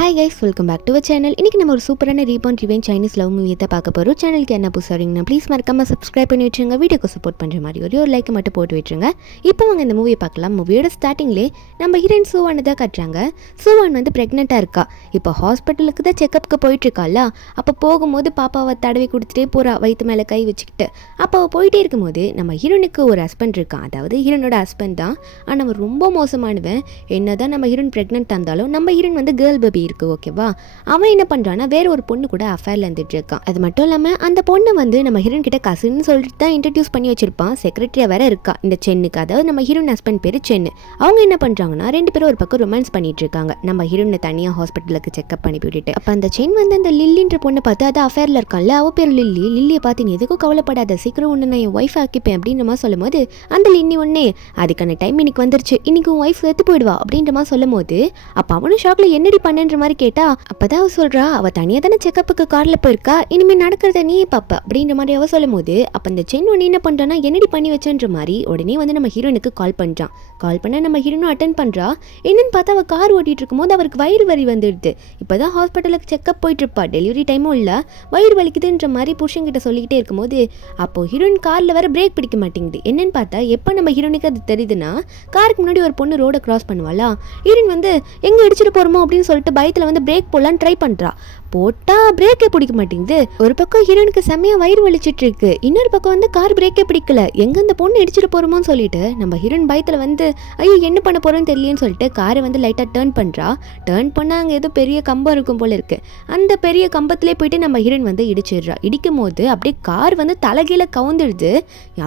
Hi guys, welcome back to our channel. இன்றைக்கி நம்ம ஒரு சூப்பரான ரீபார்ன் ரிவெஞ்ச் சைனீஸ் லவ் மூவியை தான் பார்க்க போகிறோம். சேனலுக்கு என்ன புதுசாக ப்ளீஸ் மறக்காமல் சப்ஸ்கிரைப் பண்ணி வச்சுருங்க. வீடியோக்கு சப்போர்ட் பண்ணுற மாதிரி ஒரு லைக் மட்டும் போட்டு விட்டுருங்க. இப்போ அவங்க இந்த மூவியை பார்க்கலாம். மூவியோட ஸ்டார்டிங்லேயே நம்ம ஹீரோயின் சூவானை தான் காட்டுறாங்க. சூவான் வந்து ப்ரெக்னெண்ட்டாக இருக்கா. இப்போ ஹாஸ்பிட்டலுக்கு தான் செக்கப்புக்கு போயிட்டுருக்காளா. அப்போ போகும்போது பாப்பாவை தடவி கொடுத்துட்டே போகிறா, வயிற்று மேலே கை வச்சுக்கிட்டு. அப்போ அவள் போயிட்டே இருக்கும்போது நம்ம ஹீரோனுக்கு ஒரு ஹஸ்பண்ட் இருக்கான். அதாவது ஹீரோனோட ஹஸ்பண்ட் தான். ஆனால் அவன் ரொம்ப மோசமானவன். என்ன தான் நம்ம ஹீரோயின் ப்ரெக்னென்ட் இருந்தாலும் நம்ம ஹீரோயின் வந்து கேர்ள் பேபி இருக்கு, ஓகேவா. அவன் என்ன பண்றான்னா வேற ஒரு பொண்ணு கூட அஃபேர்ல இருந்துட்டு இருக்கான். அது மட்டும் இல்லாம அந்த பொண்ணு வந்து நம்ம ஹீரோயின் கிட்ட கசின்னு சொல்லிட்டு தான் இன்ட்ரடியூஸ் பண்ணி வச்சிருப்பான். செக்ரட்டரியா வேற இருக்கா இந்த சென்னுக்கு. அதாவது நம்ம ஹீரோயின் ஹஸ்பண்ட் பேரு சென்னு. அவங்க என்ன பண்றாங்கன்னா ரெண்டு பேரும் ஒரு பக்கம் ரொமான்ஸ் பண்ணிட்டு இருக்காங்க. நம்ம ஹீரோயினை தனியா ஹாஸ்பிட்டலுக்கு செக்அப் பண்ணி விட்டுட்டு அப்ப அந்த சென் வந்து அந்த லில்லின்ற பொண்ணை பார்த்து அது அஃபேர்ல இருக்கான்ல, அவ பேர் லில்லி. லில்லியை பார்த்து நீ எதுக்கும் கவலைப்படாத, சீக்கிரம் ஒன்று நான் என் ஒய்ஃப் ஆக்கிப்பேன் அப்படின்ற மாதிரி சொல்லும் போது அந்த லின்னி ஒன்னே அதுக்கான டைம் இன்னைக்கு வந்துருச்சு, இன்னைக்கு உன் ஒய்ஃப் செத்து போயிடுவா அப்படின்ற மாதிரி சொல்லும் போது அப்ப அவனும் ஷாக்ல என்னடி பண்ணன்ற மாதிரி கேட்டா அப்பதான் அவ சொல்றா அவ தனியா தானே செக்கப்புக்கு கார்ல போயிருக்கா, இனிமே நடக்கிறத நீ பாப்ப அப்படின்ற மாதிரி அவ சொல்லும் போது அப்ப இந்த சென் ஒன்று என்ன பண்றான்னா என்னடி பண்ணி வச்சன்ற மாதிரி உடனே வந்து நம்ம ஹீரோனுக்கு கால் பண்றான். கால் பண்ண நம்ம ஹீரோனும் அட்டன் பண்றா. என்னன்னு பார்த்தா அவ கார் ஓட்டிட்டு இருக்கும் போது அவருக்கு வயிறு வலி வந்துடுது. இப்பதான் ஹாஸ்பிட்டலுக்கு செக்அப் போயிட்டு இருப்பா, டெலிவரி டைமும் இல்ல, வயிறு வலிக்குதுன்ற மாதிரி புருஷன்கிட்ட சொல்லிக்கிட்டே இருக்கும்போது அப்போ ஹீரோயின் கார்ல வேற பிரேக் பிடிக்க மாட்டேங்குது. என்னன்னு பார்த்தா எப்ப நம்ம ஹீரோனுக்கு அது தெரியுதுன்னா காருக்கு முன்னாடி ஒரு பொண்ணு ரோட கிராஸ் பண்ணுவாளா. ஹீரோயின் வந்து எங்க இடிச்சிட்டு போறோமோ அப்படின்னு சொல்லிட்டு பயத்துல வந்து பிரேக் போடலான்னு ட்ரை பண்றா. போட்டா பிரேக்கே பிடிக்க மாட்டேங்குது. ஒரு பக்கம் ஹீரோனுக்கு செம்மையா வயிறு வலிச்சிட்டு இருக்கு, இன்னொரு பக்கம் வந்து கார் பிரேக்கே பிடிக்கல. எங்க இந்த பொண்ணு இடிச்சிட்டு போறோமோன்னு சொல்லிட்டு நம்ம ஹீரோயின் பயத்துல வந்து ஐயோ என்ன பண்ண போறோன்னு தெரியலன்னு சொல்லிட்டு காரை வந்து லைட்டா டேர்ன் பண்றா. டேர்ன் பண்ணா அங்க ஏதோ பெரிய கம்பம் இருக்கும் போல இருக்கு. அந்த பெரிய கம்பத்திலே போயிட்டு நம்ம ஹீரோயின் வந்து இடிச்சிடுறா. இடிக்கும் போது அப்படியே கார் வந்து தலைகீழ கவுந்துடுது.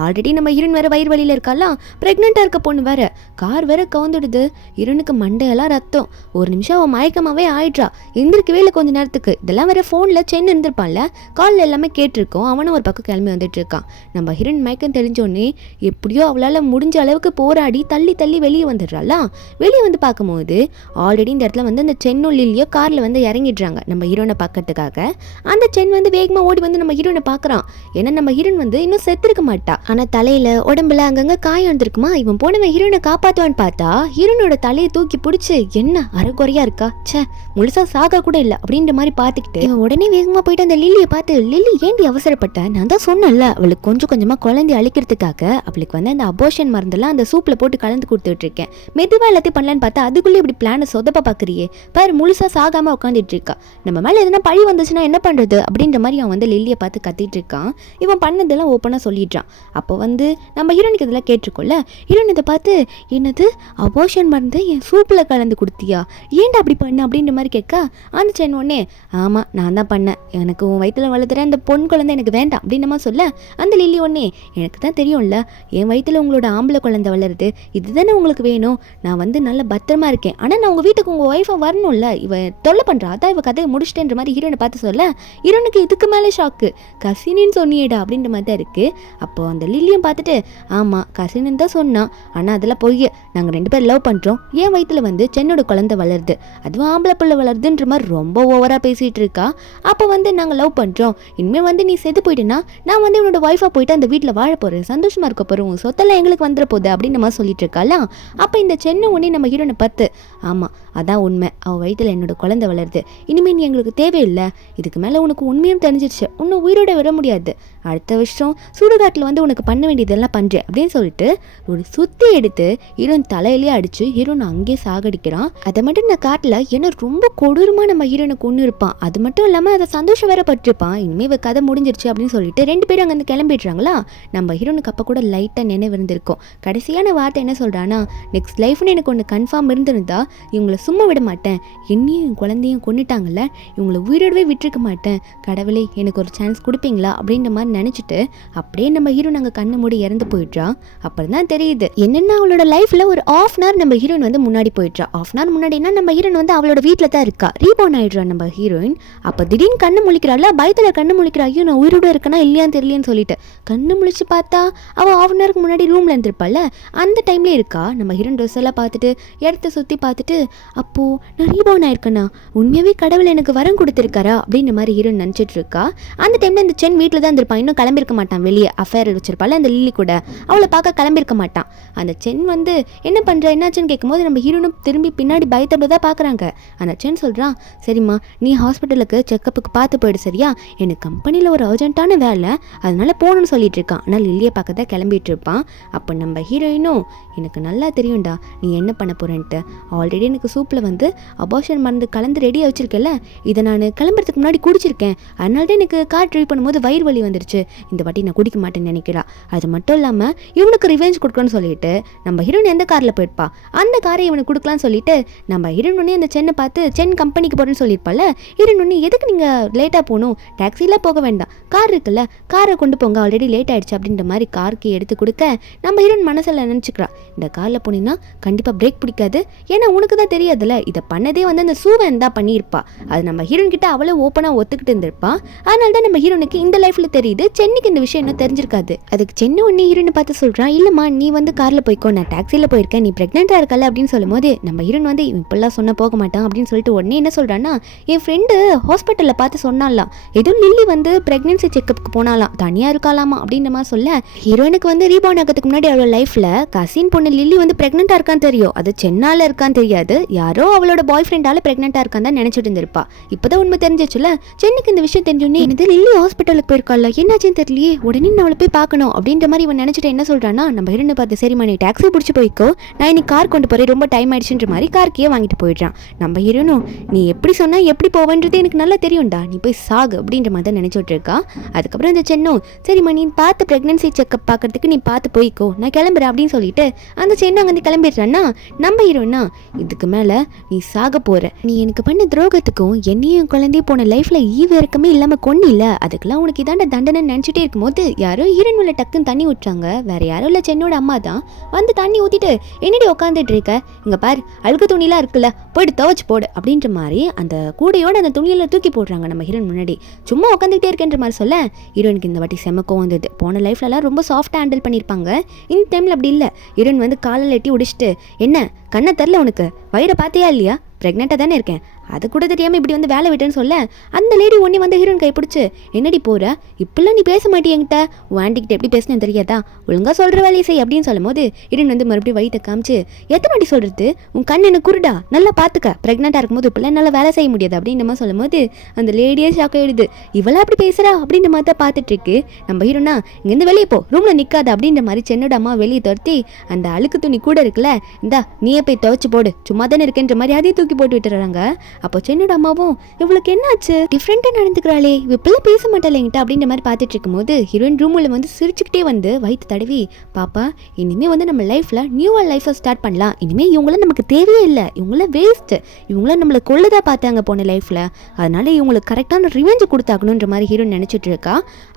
ஆல்ரெடி நம்ம ஹீரோயின் வேற வயிறு வலியில இருக்காலாம், பிரெக்னெண்டா இருக்க பொண்ணு வேற, கார் வேற கவுந்துடுது. ஹீரோனுக்கு மண்டையெல்லாம் ரத்தம். ஒரு நிமிஷம் அவன் மயக்கமாவே ஆயிடுறா. எந்திரிக்கவே இல்லை கொஞ்ச நேரத்துக்கு. இதெல்லாம் வேற ஃபோனில் சென் இருந்திருப்பான்ல, காலில் எல்லாமே கேட்டிருக்கோம். அவனும் ஒரு பக்கம் கிளம்பி வந்துட்டு இருக்கான். நம்ம ஹீரோயின் மயக்கம் தெரிஞ்சோடனே எப்படியோ அவளால் முடிஞ்ச அளவுக்கு போராடி தள்ளி தள்ளி வெளியே வந்துடுறாளா. வெளியே வந்து பார்க்கும்போது ஆல்ரெடி இந்த இடத்துல வந்து அந்த சென்னும் லில்லியோ காரில் வந்து இறங்கிடுறாங்க நம்ம ஹீரோனை பார்க்கறதுக்காக. அந்த சென் வந்து வேகமாக ஓடி வந்து நம்ம ஹீரோனை பார்க்குறான். ஏன்னா நம்ம ஹீரோயின் வந்து இன்னும் செத்துருக்க மாட்டா. ஆனால் தலையில் உடம்புல அங்கங்கே காயம் வந்துருக்குமா. இவன் போனவன் ஹீரோனை காப்பாற்றுவான்னு பார்த்தா ஹீரோனோட தலையை தூக்கி பிடிச்சி என்ன அரைக்குறையா இருக்கா, சே முழுசா சாக கூட இல்லை அப்படின்ற மாதிரி பார்த்துக்கிட்டு இவன் உடனே வேகமாக போயிட்டு அந்த லில்லியை பார்த்து லில்லி ஏண்டி அவசரப்பட்ட, நான் தான் சொன்னேன்ல அவளுக்கு கொஞ்சம் கொஞ்சமாக குழந்தை அழிக்கிறதுக்காக அவளுக்கு வந்து அந்த அபோர்ஷன் மருந்தெல்லாம் அந்த சூப்பில் போட்டு கலந்து கொடுத்துட்டு இருக்கேன், மெதுவாக எல்லாத்தையும் பண்ணலான்னு பார்த்தா அதுக்குள்ளே இப்படி பிளானை சொதப்ப பார்க்குறியே பாரு, முழுசாக சாகாமல் உட்காந்துட்டு இருக்கா, நம்ம மேலே எதுனா பழி வந்துச்சுன்னா என்ன பண்ணுறது அப்படின்ற மாதிரி அவன் வந்து லில்லியை பார்த்து கத்திட்டு இருக்கான். இவன் பண்ணதெல்லாம் ஓப்பனாக சொல்லிடுறான். அப்போ வந்து நம்ம ஹீரோனுக்கு இதெல்லாம் கேட்டிருக்கோம்ல, ஹீரோன் இதை பார்த்து என்னது அபோர்ஷன் மருந்து என் சூப்பில் கலந்து கொடுத்தியா, ஏன்டா அப்படி பண்ண அப்படின்ற மாதிரி கேட்க அந்த சென் உடனே ஆமாம் நான் தான் பண்ணேன், எனக்கு உன் வயிற்றில் வளர்த்துற அந்த பொன் குழந்தை எனக்கு வேண்டாம் அப்படின்னமா சொல்ல அந்த லில்லி ஒன்னே எனக்கு தான் தெரியும்ல என் வயிற்றில் உங்களோட ஆம்பளை குழந்தை வளருது, இதுதானே உங்களுக்கு வேணும், நான் வந்து நல்ல பத்திரமா இருக்கேன், ஆனால் நான் உங்கள் வீட்டுக்கு உங்கள் ஒய்ஃபை வரணும்ல, இவ தொல்லை பண்ணுறா, அதான் இவ கதையை முடிச்சிட்டேன்ற மாதிரி ஹீரோனை பார்த்து சொல்ல ஹீரோனுக்கு இதுக்கு மேலே ஷாக்கு, கசினின்னு சொன்னியேடா அப்படின்ற மாதிரி தான் இருக்குது. அப்போது அந்த லில்லியும் பார்த்துட்டு ஆமாம் கசின்னு தான் சொன்னான், ஆனால் அதெல்லாம் பொய், நாங்கள் ரெண்டு பேர் லவ் பண்ணுறோம், என் வயிற்றில் வந்து சென்னோட குழந்தை வளருது, அதுவும் ஆம்பளை பிள்ளை வளருதுன்ற மாதிரி ரொம்ப ஓவராக பேசிகிட்டு இருக்கா. அப்போ வந்து நாங்கள் லவ் பண்ணுறோம், இனிமேல் வந்து நீ செத்து போயிட்டேன்னா நான் வந்து என்னோட ஒய்ஃபாக போயிட்டு அந்த வீட்டில் வாழ போகிறேன், சந்தோஷமாக இருக்க போகிறோம், உன் சொத்தெல்லாம் எங்களுக்கு வந்துட போகுது அப்படின்னு நம்ம சொல்லிட்டு இருக்காலாம். அப்போ இந்த சென்னை உடனே நம்ம ஹீரோனை பார்த்து ஆமாம் அதான் உண்மை, அவள் வயிற்றில் என்னோட குழந்தை வளருது, இனிமேல் நீ எங்களுக்கு தேவையில்லை, இதுக்கு மேலே உனக்கு உண்மையும் தெரிஞ்சிருச்சு, உன்னை உயிரோட விட முடியாது, அடுத்த வருஷம் சுடுகாட்டில் வந்து உனக்கு பண்ண வேண்டியதெல்லாம் பண்ணுறேன் அப்படின்னு சொல்லிட்டு ஒரு சுற்றி எடுத்து ஹீரோன் தலையிலே அடித்து ஹீரோனை அங்கேயே சாகடிக்கிறான். அதை மட்டும் இந்த காட்டில் ஏன்னா ரொம்ப கொடூரமாக நம்ம ஹீரோனை கொண்டு இருப்பான். அது மட்டும் இல்லாமல் அதை சந்தோஷம் வேற பட்டிருப்பான். இனிமேல் கதை முடிஞ்சிருச்சு அப்படின்னு சொல்லிட்டு ரெண்டு பேரும் அங்கேருந்து கிளம்பிடுறாங்களா. நம்ம ஹீரோனுக்கு அப்போ கூட லைட்டாக நினைவு இருந்திருக்கும். கடைசியான வார்த்தை என்ன சொல்கிறான்னா நெக்ஸ்ட் லைஃப்னு எனக்கு ஒன்று கன்ஃபார்ம் இருந்திருந்தா இவங்களை சும்மா விட மாட்டேன், என்னையும் என் குழந்தையும் கொண்டுட்டாங்கல்ல, இவங்களை உயிரோடவே விட்டுருக்க மாட்டேன், கடவுளே எனக்கு ஒரு சான்ஸ் கொடுப்பீங்களா அப்படின்ற மாதிரி நினச்சிட்டு அப்படியே நம்ம ஹீரோ நாங்கள் கண்ணை மூடி இறந்து போயிடுறான். அப்புறம் தான் தெரியுது என்னென்னா அவளோட லைஃப்பில் ஒரு ½ hour நம்ம ஹீரோயின் வந்து முன்னாடி போயிடுறா. ½ hour முன்னாடினா நம்ம ஹீரோயின் வந்து அவளோட வீட்டில் தான் இருக்கா, ரீபோர்ன் ஆயிடுறா நம்ம ஹீரோயின். அப்போ திடீர்னு கண்ணு முழிக்கிறாள், பயத்தில் கண்ணு முழிக்கிறா, ஐயோ நான் உயிரோட இருக்கனா இல்லையான்னு தெரியலன்னு சொல்லிட்டு கண்ணு முழிச்சு பார்த்தா அவள் ½ hour முன்னாடி ரூமில் இருந்திருப்பாள். அந்த டைம்லேயே இருக்கா நம்ம ஹீரோயின் ட்ரெஸ் எல்லாம் பார்த்துட்டு இடத்த சுற்றி பார்த்துட்டு அப்போது நான் ரீபவுன் ஆயிருக்கேண்ணா, உண்மையாகவே கடவுள் எனக்கு வரம் கொடுத்துருக்காரா அப்படின்ற மாதிரி ஹீரோயின் நினச்சிட்டு இருக்கா. அந்த டைமில் இந்த சென் வீட்டில் தான் இருந்திருப்பான், இன்னும் கிளம்பிருக்க மாட்டான். வெளியே அஃபேர் வச்சிருப்பாள் அந்த லில்லி கூட, அவளை பார்க்க கிளம்பிருக்க மாட்டான். அந்த சென் வந்து என்ன பண்ணுற என்னாச்சுன்னு கேட்கும்போது நம்ம ஹீரோனும் திரும்பி பின்னாடி பயத்தோடு தான் பார்க்குறாங்க. அந்த சென் சொல்கிறான், சரிம்மா நீ ஹாஸ்பிட்டலுக்கு செக்கப்புக்கு பார்த்து போயிடு சரியா, எனக்கு கம்பெனியில் ஒரு அர்ஜென்ட்டான வேலை அதனால போகணும்னு சொல்லிட்டு இருக்கான். ஆனால் லில்லியை பார்க்க தான் கிளம்பிட்டு இருப்பான். அப்போ நம்ம ஹீரோயினும், எனக்கு நல்லா தெரியும்டா நீ என்ன பண்ண போகிறேன்ட்டு, ஆல்ரெடி எனக்கு சூப்பில் வந்து அபார்ஷன் மருந்து கலந்து ரெடியாக வச்சுருக்கேன்ல, இதை நான் கிளம்புறதுக்கு முன்னாடி குடிச்சிருக்கேன், அதனால தான் எனக்கு கார் ட்ரைவ் பண்ணும்போது வயிறு வலி வந்துருச்சு, இந்த வாட்டி நான் குடிக்க மாட்டேன்னு நினைக்கிறா. அது மட்டும் இல்லாமல் இவனுக்கு ரிவெஞ்ச் கொடுக்கணும்னு சொல்லிட்டு நம்ம ஹீரோயின் எந்த காரில் போயிருப்பா அந்த காரை இவனுக்கு கொடுக்கலான்னு சொல்லிட்டு நம்ம ஹீரோயின் அந்த சென்னை பார்த்து சென் கம்பெனிக்கு போகிறேன்னு சொல்லியிருப்பாள். ஹீரோயின் எதுக்கு நீங்கள் லேட்டாக போகணும், டாக்ஸிலாம் போக வேண்டாம், கார் இருக்குல்ல காரை கொண்டு போங்க, ஆல்ரெடி லேட் ஆகிடுச்சு அப்படின்ற மாதிரி காருக்கு எடுத்து கொடுக்க நம்ம ஹீரோயின் மனசில் நினச்சிக்கிறா, இந்த காரில் போனீங்கன்னா கண்டிப்பாக பிரேக் பிடிக்காது, ஏன்னா உனக்கு தான் தெரியாதுல்ல இதை பண்ணதே வந்து அந்த சூவன் தான் பண்ணியிருப்பா. அது நம்ம ஹீரோயின் கிட்ட அவ்வளோ ஓப்பனாக ஒத்துக்கிட்டு இருந்திருப்பா. அதனால தான் நம்ம ஹீரோனுக்கு இந்த லைஃப்பில் தெரியுது, சென்னைக்கு இந்த விஷயம் இன்னும் தெரிஞ்சிருக்காது. அதுக்கு சென்னை ஒன்று ஹீரோனை பார்த்து சொல்கிறான், இல்லைம்மா நீ வந்து காரில் போய்க்கோ, நான் டாக்ஸியில் போயிருக்கேன், நீ ப்ரெக்னெண்ட்டாக இருக்கல அப்படின்னு சொல்லும்போது நம்ம ஹீரோன் வந்து இப்பெல்லாம் சொன்ன போக மாட்டான் அப்படின்னு சொல்லிட்டு உடனே என்ன சொல்கிறான்னா, என் ஃப்ரெண்டு ஹாஸ்பிட்டலில் பார்த்து சொன்னாலாம் எதுவும் லில்லி வந்து ப்ரெக்னென்சி செக்கப்புக்கு போனாலாம் தனியாக இருக்காலாமா அப்படின்ற மாதிரி சொல்ல, ஹீரோயினுக்கு வந்து ரீபவுண்ட் ஆகிறதுக்கு முன்னாடி அவளோட லைஃப்பில் கசின் பொண்ணு லில்லி வந்து ப்ரெக்னெண்ட்டாக இருக்கான்னு தெரியும், அது சென்னால் இருக்கான்னு தெரியாது, யாரோ அவளோட பாய் ஃப்ரெண்டால் ப்ரெக்னெண்ட்டாக இருக்கான்னு தான் நினச்சிட்டு இருந்திருப்பா. இப்போதான் உண்மை தெரிஞ்சிச்சுல, சென்னைக்கு இந்த விஷயம் தெரிஞ்சோன்னே என்னது லில்லி ஹாஸ்பிட்டலுக்கு போயிருக்காள் என்னாச்சுன்னு தெரியலையே, உடனே நான் அவளை போய் பார்க்கணும் அப்படின்ற மாதிரி இவன் நினச்சிட்டு என்ன சொல்கிறான்னா, நம்ம ஹீரோனை பார்த்து சரிம்மா நீ டாக்ஸி பிடிச்சி போய்க்கோ, நான் இன்னைக்கு கார் கொண்டு போகிறேன் ரொம்ப டைம் ஆயிடுச்சுன்ற மாதிரி கார்க்கே வாங்கிட்டு போயிடுறான். நம்ம ஹீரோனும் நீ எப்படி சொன்னால் எப்படி போவேன்றது எனக்கு நல்லா தெரியும்டா, நீ போய் சாகு அப்படின்ற மாதிரி தான் நினச்சிட்டு இருக்கா. அதுக்கப்புறம் இந்த சென்னும் சரிம்மா நீ பார்த்து ப்ரெக்னன்சி செக்அப் பார்க்கறதுக்கு நீ பார்த்து போய்க்கோ நான் கிளம்புறேன் அப்படின்னு சொல்லிட்டு அந்த சென்னு அங்கே கிளம்பிடுறான்னா, நம்ம ஹீரோனா இதுக்கு மேலே நீ சாக போகிற, நீ எனக்கு பண்ண துரோகத்துக்கும் என்னையும் குழந்தையும் போன லைஃப்பில் ஈவ இறக்கமே இல்லாமல் கொண்டு இல்லை, அதுக்கெல்லாம் உனக்கு இதாண்ட தண்டனை நினச்சிட்டே இருக்கும்போது யாரோ ஹீரோன் உள்ள டக்குன்னு தண்ணி ஊற்றுறாங்க. வேறு யாரும் இல்லை சென்னோட அம்மா தான் வந்து தண்ணி ஊற்றிட்டு என்னடி உட்காந்துட்டு இருக்க, இங்கே பாரு அழுக்கு துணிலாம் இருக்குல்ல போயிட்டு துவைச்சு போடு அப்படின்ற மாதிரி அந்த கூடையோட அந்த துணியில் தூக்கி போடுறாங்க நம்ம ஹீரோயின் முன்னாடி. சும்மா உட்காந்துக்கிட்டே இருக்கேன்ற மாதிரி சொல்ல ஹீரோயினுக்கு இந்த வாட்டி செமக்கம் வந்தது. போன லைஃப்லலாம் ரொம்ப சாஃப்டாக ஹேண்டில் பண்ணியிருப்பாங்க, இந்த டைமில் அப்படி இல்லை. ஹீரோயின் வந்து காலில் எட்டி உடிச்சிட்டு என்ன கண்ணை தரல உனக்கு வயிறை பார்த்தியா இல்லையா, ப்ரெக்னெண்ட்டாக தானே இருக்கேன், அது கூட தெரியாமல் இப்படி வந்து வேலை விட்டேன்னு சொல்ல அந்த லேடி ஒன்றே வந்து ஹீரோயின் கைப்பிடிச்சு என்னடி போகிற இப்பெல்லாம் நீ பேச மாட்டிய என்கிட்ட, உன் ஆண்டிக்கிட்ட எப்படி பேசினேன் தெரியாதா, ஒழுங்காக சொல்கிற வேலையை செய் அப்படின்னு சொல்லும் போது ஹீரோயின் வந்து மறுபடியும் வயிற்றை காமிச்சு எத்தனை வாட்டி சொல்கிறது உன் கண் எனக்கு குருடா நல்லா பார்த்துக்க, ப்ரெக்னெண்ட்டாக இருக்கும்போது இப்பெல்லாம் என்னால் வேலை செய்ய முடியாது அப்படின்ற மாதிரி சொல்லும் போது அந்த லேடியே ஷாக் ஆகிடுது, இவளா அப்படி பேசுகிறா அப்படின்ற மாதிரி தான் பார்த்துட்ருக்கு. நம்ம ஹீரோனா இங்கேருந்து வெளியே போ ரூமில் நிற்காது அப்படின்ற மாதிரி சென்னோட அம்மா வெளியே துரத்தி அந்த அழுக்கு துணி கூட இருக்குல்ல இந்தா நீயே போய் துவைச்சு போடு சும்மா தானே இருக்கேன்ற மாதிரி அதையும் தூக்கி போட்டு விட்டுறாங்க. அப்போ சென்னோட அம்மாவும் இவளுக்கு என்னாச்சு டிஃப்ரெண்டாக நடந்துக்கிறாளே இவ இப்பெல்லாம் பேச மாட்டாள் என்கிட்ட அப்படின்ற மாதிரி பார்த்துட்டு இருக்கும்போது ஹீரோயின் ரூமில் வந்து சிரிச்சுக்கிட்டே வந்து வயிற்று தடவி, பாப்பா இனிமேல் வந்து நம்ம லைஃப்பில் நியூவாக லைஃப்பை ஸ்டார்ட் பண்ணலாம், இனிமேல் இவங்களாம் நமக்கு தேவையே இல்லை, இவங்களாம் வேஸ்ட்டு, இவங்களாம் நம்மளை கொள்ளதான் பார்த்தாங்க போன லைஃப்பில், அதனால இவங்களுக்கு கரெக்டான ரிவெஞ்சு கொடுத்தாக்கணுன்ற மாதிரி ஹீரோயின் நினச்சிட்டு இருக்கா.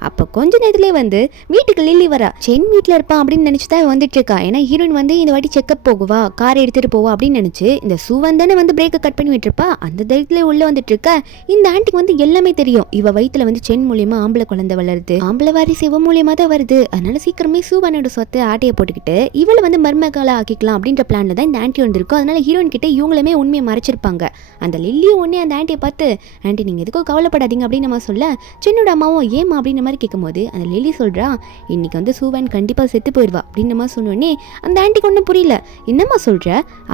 அப்போ கொஞ்ச நேரத்துலேயே வந்து வீட்டுக்கு லில்லி வரா, சென் வீட்டில் இருப்பான் அப்படின்னு நினச்சி தான் வந்துட்டு இருக்கா. ஏன்னா ஹீரோயின் வந்து இந்த வாட்டி செக்அப் போகுவா காரை எடுத்துகிட்டு போவா அப்படின்னு நினச்சி இந்த சூவன் தானே வந்து பிரேக்கை கட் பண்ணி விட்டுருப்பா. அந்த தைரியத்துல உள்ள வந்துட்டு இருக்க இந்த ஆண்டிக்கு வந்து எல்லாமே தெரியும், இவ வயிற்றுல வந்து சென் மூலியமா ஆம்பளை குழந்தை வளருது, ஆம்பளை வாரிசு இவ மூலியமா தான் வருது, அதனால சீக்கிரமே சூவனோட சொத்தை ஆட்டையை போட்டுக்கிட்டு இவளை வந்து மருமகளா ஆக்கிக்கலாம் அப்படின்ற பிளான்ல தான் இந்த ஆண்டி வந்திருக்கும். அதனால ஹீரோயின் கிட்ட இவங்களுமே உண்மையை மறைச்சிருப்பாங்க. அந்த லில்லியும் உடனே அந்த ஆண்டியை பார்த்து ஆண்டி நீங்க எதுக்கோ கவலைப்படாதீங்க அப்படின்னு நம்ம சொல்ல சென்னோட அம்மாவும் ஏமா அப்படின்ற மாதிரி கேட்கும் போது அந்த லில்லி சொல்றா இன்னைக்கு வந்து சூவன் கண்டிப்பா செத்து போயிடுவா அப்படின்ற மாதிரி சொன்னோடனே அந்த ஆண்டிக்கு ஒன்றும் புரியல, என்னம்மா சொல்ற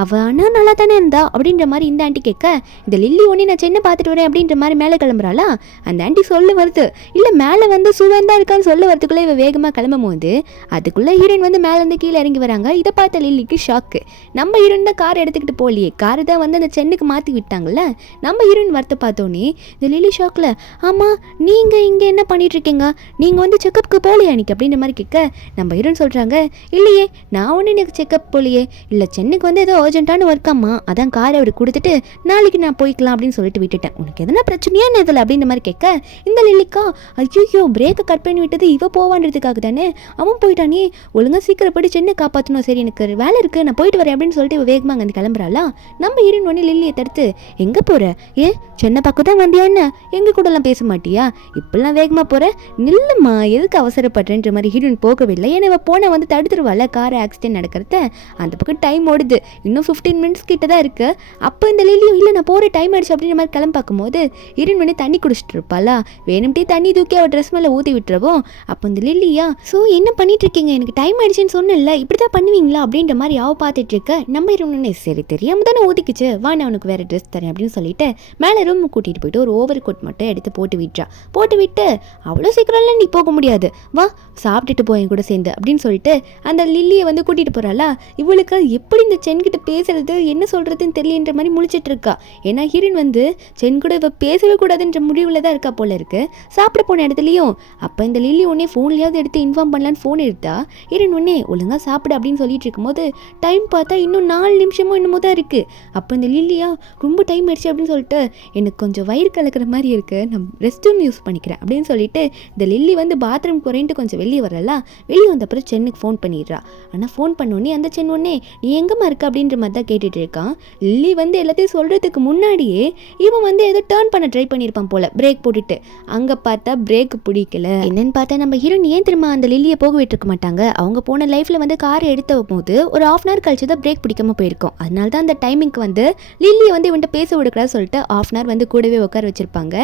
அவ ஆனா நல்லா தானே இருந்தா அப்படின்ற மாதிரி இந்த ஆண்டி கேட்க இந்த லில்லி ஒன்னே நான் சென்னை பார்த்துட்டு வரேன் அப்படின்ற மாதிரி மேலே கிளம்புறாளா. அந்த ஆண்டி சொல்ல வருது இல்லை மேலே வந்து சூவன் தான் இருக்கான்னு சொல்ல வரதுக்குள்ளே இவ வேகமாக கிளம்பும் போது அதுக்குள்ளே ஹீரோயின் வந்து மேலேருந்து கீழே இறங்கி வராங்க. இதை பார்த்த லில்லிக்கு ஷாக்கு, நம்ம ஹீரோயின் தான் கார் எடுத்துக்கிட்டு போலியே, கார் தான் வந்து அந்த சென்னுக்கு மாற்றி விட்டாங்கல்ல, நம்ம ஹீரோயின் வரத்தை பார்த்தோன்னே இந்த லில்லி ஷாக்கில் ஆமாம் நீங்கள் இங்கே என்ன பண்ணிட்டு இருக்கீங்க, நீங்கள் வந்து செக்கப்புக்கு போகலையா அன்னைக்கு அப்படின்ற மாதிரி கேட்க நம்ம ஹீரோயின் சொல்கிறாங்க இல்லையே நான் ஒன்று எனக்கு செக்கப் போலியே, இல்லை சென்னுக்கு வந்து ஏதோ அர்ஜென்ட்டான ஒர்க்காம்மா அதான் காரை அவருக்கு கொடுத்துட்டு நாளைக்கு நான் போய்க்கலாம் அப்படின்னு சொல்லிட்டு விட்டுட்டேன், உனக்கு எதனா பிரச்சனையான இதில் அப்படின்ற மாதிரி கேட்க இந்த லில்லிக்கா ஐயோ பிரேக்கை கட் பண்ணி விட்டது இவ போவான்றதுக்காக தானே, அவன் போயிட்டானே ஒழுங்காக சீக்கிரப்படி சென்னை காப்பாற்றணும், சரி எனக்கு வேலை இருக்குது நான் போயிட்டு வரேன் அப்படின்னு சொல்லிட்டு வேகமாக அங்கே கிளம்புறாளா. நம்ம ஹீரோயின் ஒன்று லில்லியை தடுத்து எங்கே போகிற, ஏன் சென்னை பக்கம் தான் வந்தியான்னு எங்கள் கூடலாம் பேச மாட்டியா, இப்பெல்லாம் வேகமாக போகிற நில்லுமா எதுக்கு அவசரப்படுறேன்ற மாதிரி ஹீரோயின் போகவில்லை. ஏன்னா இவ போனால் வந்து தடுத்துருவாள் கார் ஆக்சிடென்ட் நடக்கிறத. அந்த பக்கம் டைம் ஓடுது, இன்னும் 15 மினிட்ஸ் கிட்ட தான் இருக்குது. அப்போ இந்த லில்லியும் இல்லை நான் போகிற டைம் ஆயிடுச்சு அப்படின்ற மாதிரி கிளம்ப பார்க்கும்போது ஹீரோயின் வந்து தண்ணி குடிச்சிட்டு இருப்பாளா, வேணும்ட்டே தண்ணி தூக்கி அவள் ட்ரெஸ் மேலே ஊற்றி விட்டுறவும் அப்போ இந்த லில்லியா ஸோ என்ன பண்ணிட்டு இருக்கீங்க, எனக்கு டைம் ஆயிடுச்சுன்னு சொன்னல, இப்படி தான் பண்ணுவீங்களா அப்படின்ற மாதிரி அவள் பார்த்துட்டு இருக்க. நம்ம ஹீரோயினே சரி தெரியாம தானே ஊதிக்குச்சு, வா நான் உனக்கு வேறு ட்ரெஸ் தரேன் அப்படின்னு சொல்லிட்டு மேலே ரூம் கூட்டிகிட்டு போயிட்டு ஒரு ஓவர் கோட் மட்டும் எடுத்து போட்டு விட்டுறா. போட்டு விட்டு அவ்வளோ சீக்கிரம்லாம் நீ போக முடியாது, வா சாப்பிட்டுட்டு போய் கூட சேர்ந்து அப்படின்னு சொல்லிட்டு அந்த லில்லியை வந்து கூட்டிகிட்டு போகிறாளா. இவளுக்கு எப்படி இந்த சென்கிட்ட பேசுறது என்ன சொல்கிறதுன்னு தெரியலன்ற மாதிரி முழிச்சிட்டு இருக்கா. ஏன்னா ஹீரோயின் வந்து சென் கூட இவ பேசவே கூடாதுன்ற முடிவில் தான் இருக்கா போல இருக்கு. சாப்பிட போன இடத்துலையும் அப்போ இந்த லில்லி உடனே ஃபோன்லேயாவது எடுத்து இன்ஃபார்ம் பண்ணலான்னு ஃபோன் எடுத்தா. ஹீரோயின் உடனே ஒழுங்காக சாப்பிடு அப்படின்னு சொல்லிட்டு இருக்கும்போது டைம் பார்த்தா இன்னும் 4 நிமிஷமும் என்னமோ தான் இருக்குது. அப்போ இந்த லில்லியா ரொம்ப டைம் ஆயிடுச்சு அப்படின்னு சொல்லிட்டு எனக்கு கொஞ்சம் வயிறு கலக்கிற மாதிரி இருக்குது, நான் ரெஸ்ட் ரூம் யூஸ் பண்ணிக்கிறேன் அப்படின்னு சொல்லிட்டு இந்த லில்லி வந்து பாத்ரூம் குறையிட்டு கொஞ்சம் வெளியே வரலாம். வெளியே வந்த அப்புறம் சென்னுக்கு ஃபோன் பண்ணிடுறா. ஆனால் ஃபோன் பண்ணோடனே அந்த சென் உடனே நீ எங்கேம்மா இருக்க அப்படின்ற மாதிரி தான் கேட்டுட்டு இருக்கான். லில்லி வந்து எல்லாத்தையும் சொல்கிறதுக்கு முன்னாடியே இவன் வந்து ஏதோ டேர்ன் பண்ண ட்ரை பண்ணியிருப்பான் போல, பிரேக் போட்டுட்டு. அங்கே பார்த்தா பிரேக் பிடிக்கல. என்னன்னு பார்த்தா நம்ம ஹீரோயின் ஏன் திரும்ப அந்த லில்லியை போக விட்டுருக்க மாட்டாங்க, அவங்க போன லைஃப்பில் வந்து காரை எடுத்த போது ஒரு 1/2 hour கழிச்சு தான் பிரேக் பிடிக்காம போயிருக்கும். அதனால தான் அந்த டைமிங்க்கு வந்து லில்லியை வந்து இவன்ட்ட பேச விடுக்கிறா சொல்லிட்டு 1/2 hour வந்து கூடவே உட்கார வச்சிருப்பாங்க.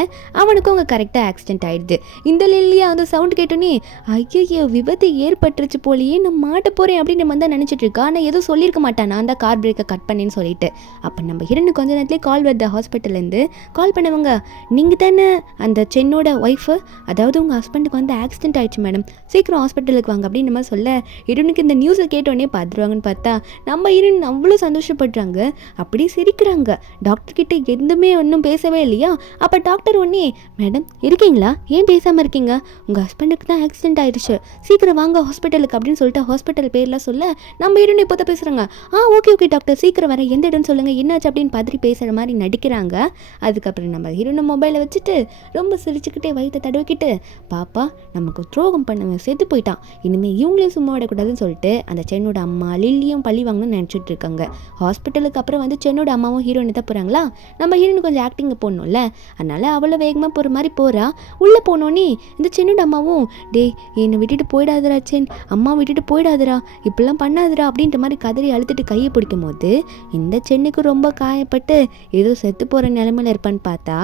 அவனுக்கும் அவங்க கரெக்டாக ஆக்சிடென்ட் ஆயிடுது. இந்த லில்லியா வந்து சவுண்ட் கேட்டோன்னே ஐயோ விபத்து ஏற்பட்டுருச்சு போலியே, நான் மாட்ட போகிறேன் அப்படின்னு நம்ம தான் நினச்சிட்டு இருக்கா. ஆனால் எதுவும் சொல்லியிருக்க மாட்டான், நான் தான் கார் பிரேக்கை கட் பண்ணேன்னு சொல்லிட்டு. அப்போ நம்ம ஹீரோனுக்கு கொஞ்ச நேரத்துலேயே கால் வருது ஹாஸ்பிட்டல்லேருந்து. கால் பண்ணவங்க நீங்கள் தானே அந்த சென்னோட ஒய்ஃபு, அதாவது உங்கள் ஹஸ்பண்டுக்கு வந்து ஆக்சிடென்ட் ஆயிடுச்சு மேடம், சீக்கிரம் ஹாஸ்பிட்டலுக்கு வாங்க அப்படின்னு நம்ம சொல்ல ஹீரோனுக்கு இந்த நியூஸை கேட்டோடனே பார்த்துருவாங்கன்னு பார்த்தா நம்ம ஹீரோயின் அவ்வளோ சந்தோஷப்படுறாங்க, அப்படியே சிரிக்கிறாங்க. டாக்டர் கிட்ட எதுவுமே ஒன்றும் பேசவே இல்லையா. அப்போ டாக்டர் ஒன்னே மேடம் இருக்கீங்களா, ஏன் பேசாமல் இருக்கீங்க, உங்கள் ஹஸ்பண்டுக்கு தான் ஆக்சிடென்ட் ஆயிடுச்சு, சீக்கிரம் வாங்க ஹாஸ்பிட்டலுக்கு அப்படின்னு சொல்லிட்டு ஹாஸ்பிட்டல் பேர்லாம் சொல்ல நம்ம ஹீரோயின் இப்போ தான் பேசுகிறாங்க. ஓகே ஓகே டாக்டர் சீக்கிரம் வர, எந்த இடம்னு சொல்லுங்கள், என்னாச்சு அப்படின்னு பதறி பேசுகிற மாதிரி நடிக்கிறாங்க. அதுக்கப்புறம் நம்ம ஹீரோனை மொபைலை வச்சுட்டு ரொம்ப சிரிச்சுக்கிட்டே வயிற்றை தடவிக்கிட்டு பாப்பா நமக்கு துரோகம் பண்ணவன் செத்து போயிட்டான், இனிமேல் இவங்களையும் சும்மா விடக்கூடாதுன்னு சொல்லிட்டு அந்த சென்னோட அம்மா லில்லியும் பழி வாங்கணும்னு நினச்சிட்டு இருக்காங்க. ஹாஸ்பிட்டலுக்கு அப்புறம் வந்து சென்னோட அம்மாவும் ஹீரோயின் தான் போகிறாங்களா. நம்ம ஹீரோயின் கொஞ்சம் ஆக்டிங்க போடணும்ல, அதனால அவ்வளோ வேகமாக போகிற மாதிரி போகிறா. உள்ளே போனோன்னே இந்த சென்னோட அம்மாவும் டேய் என்னை விட்டுட்டு போயிடாதரா சென், அம்மா விட்டுட்டு போயிடாதரா, இப்படிலாம் பண்ணாதரா அப்படின்ற மாதிரி கதறி அழுத்துட்டு கையை பிடிக்கும் போது இந்த சென்னுக்கு ரொம்ப காயப்பட்டு ஏதோ செத்து போகிற நிலைமையில இருப்பான்னு பார்த்தா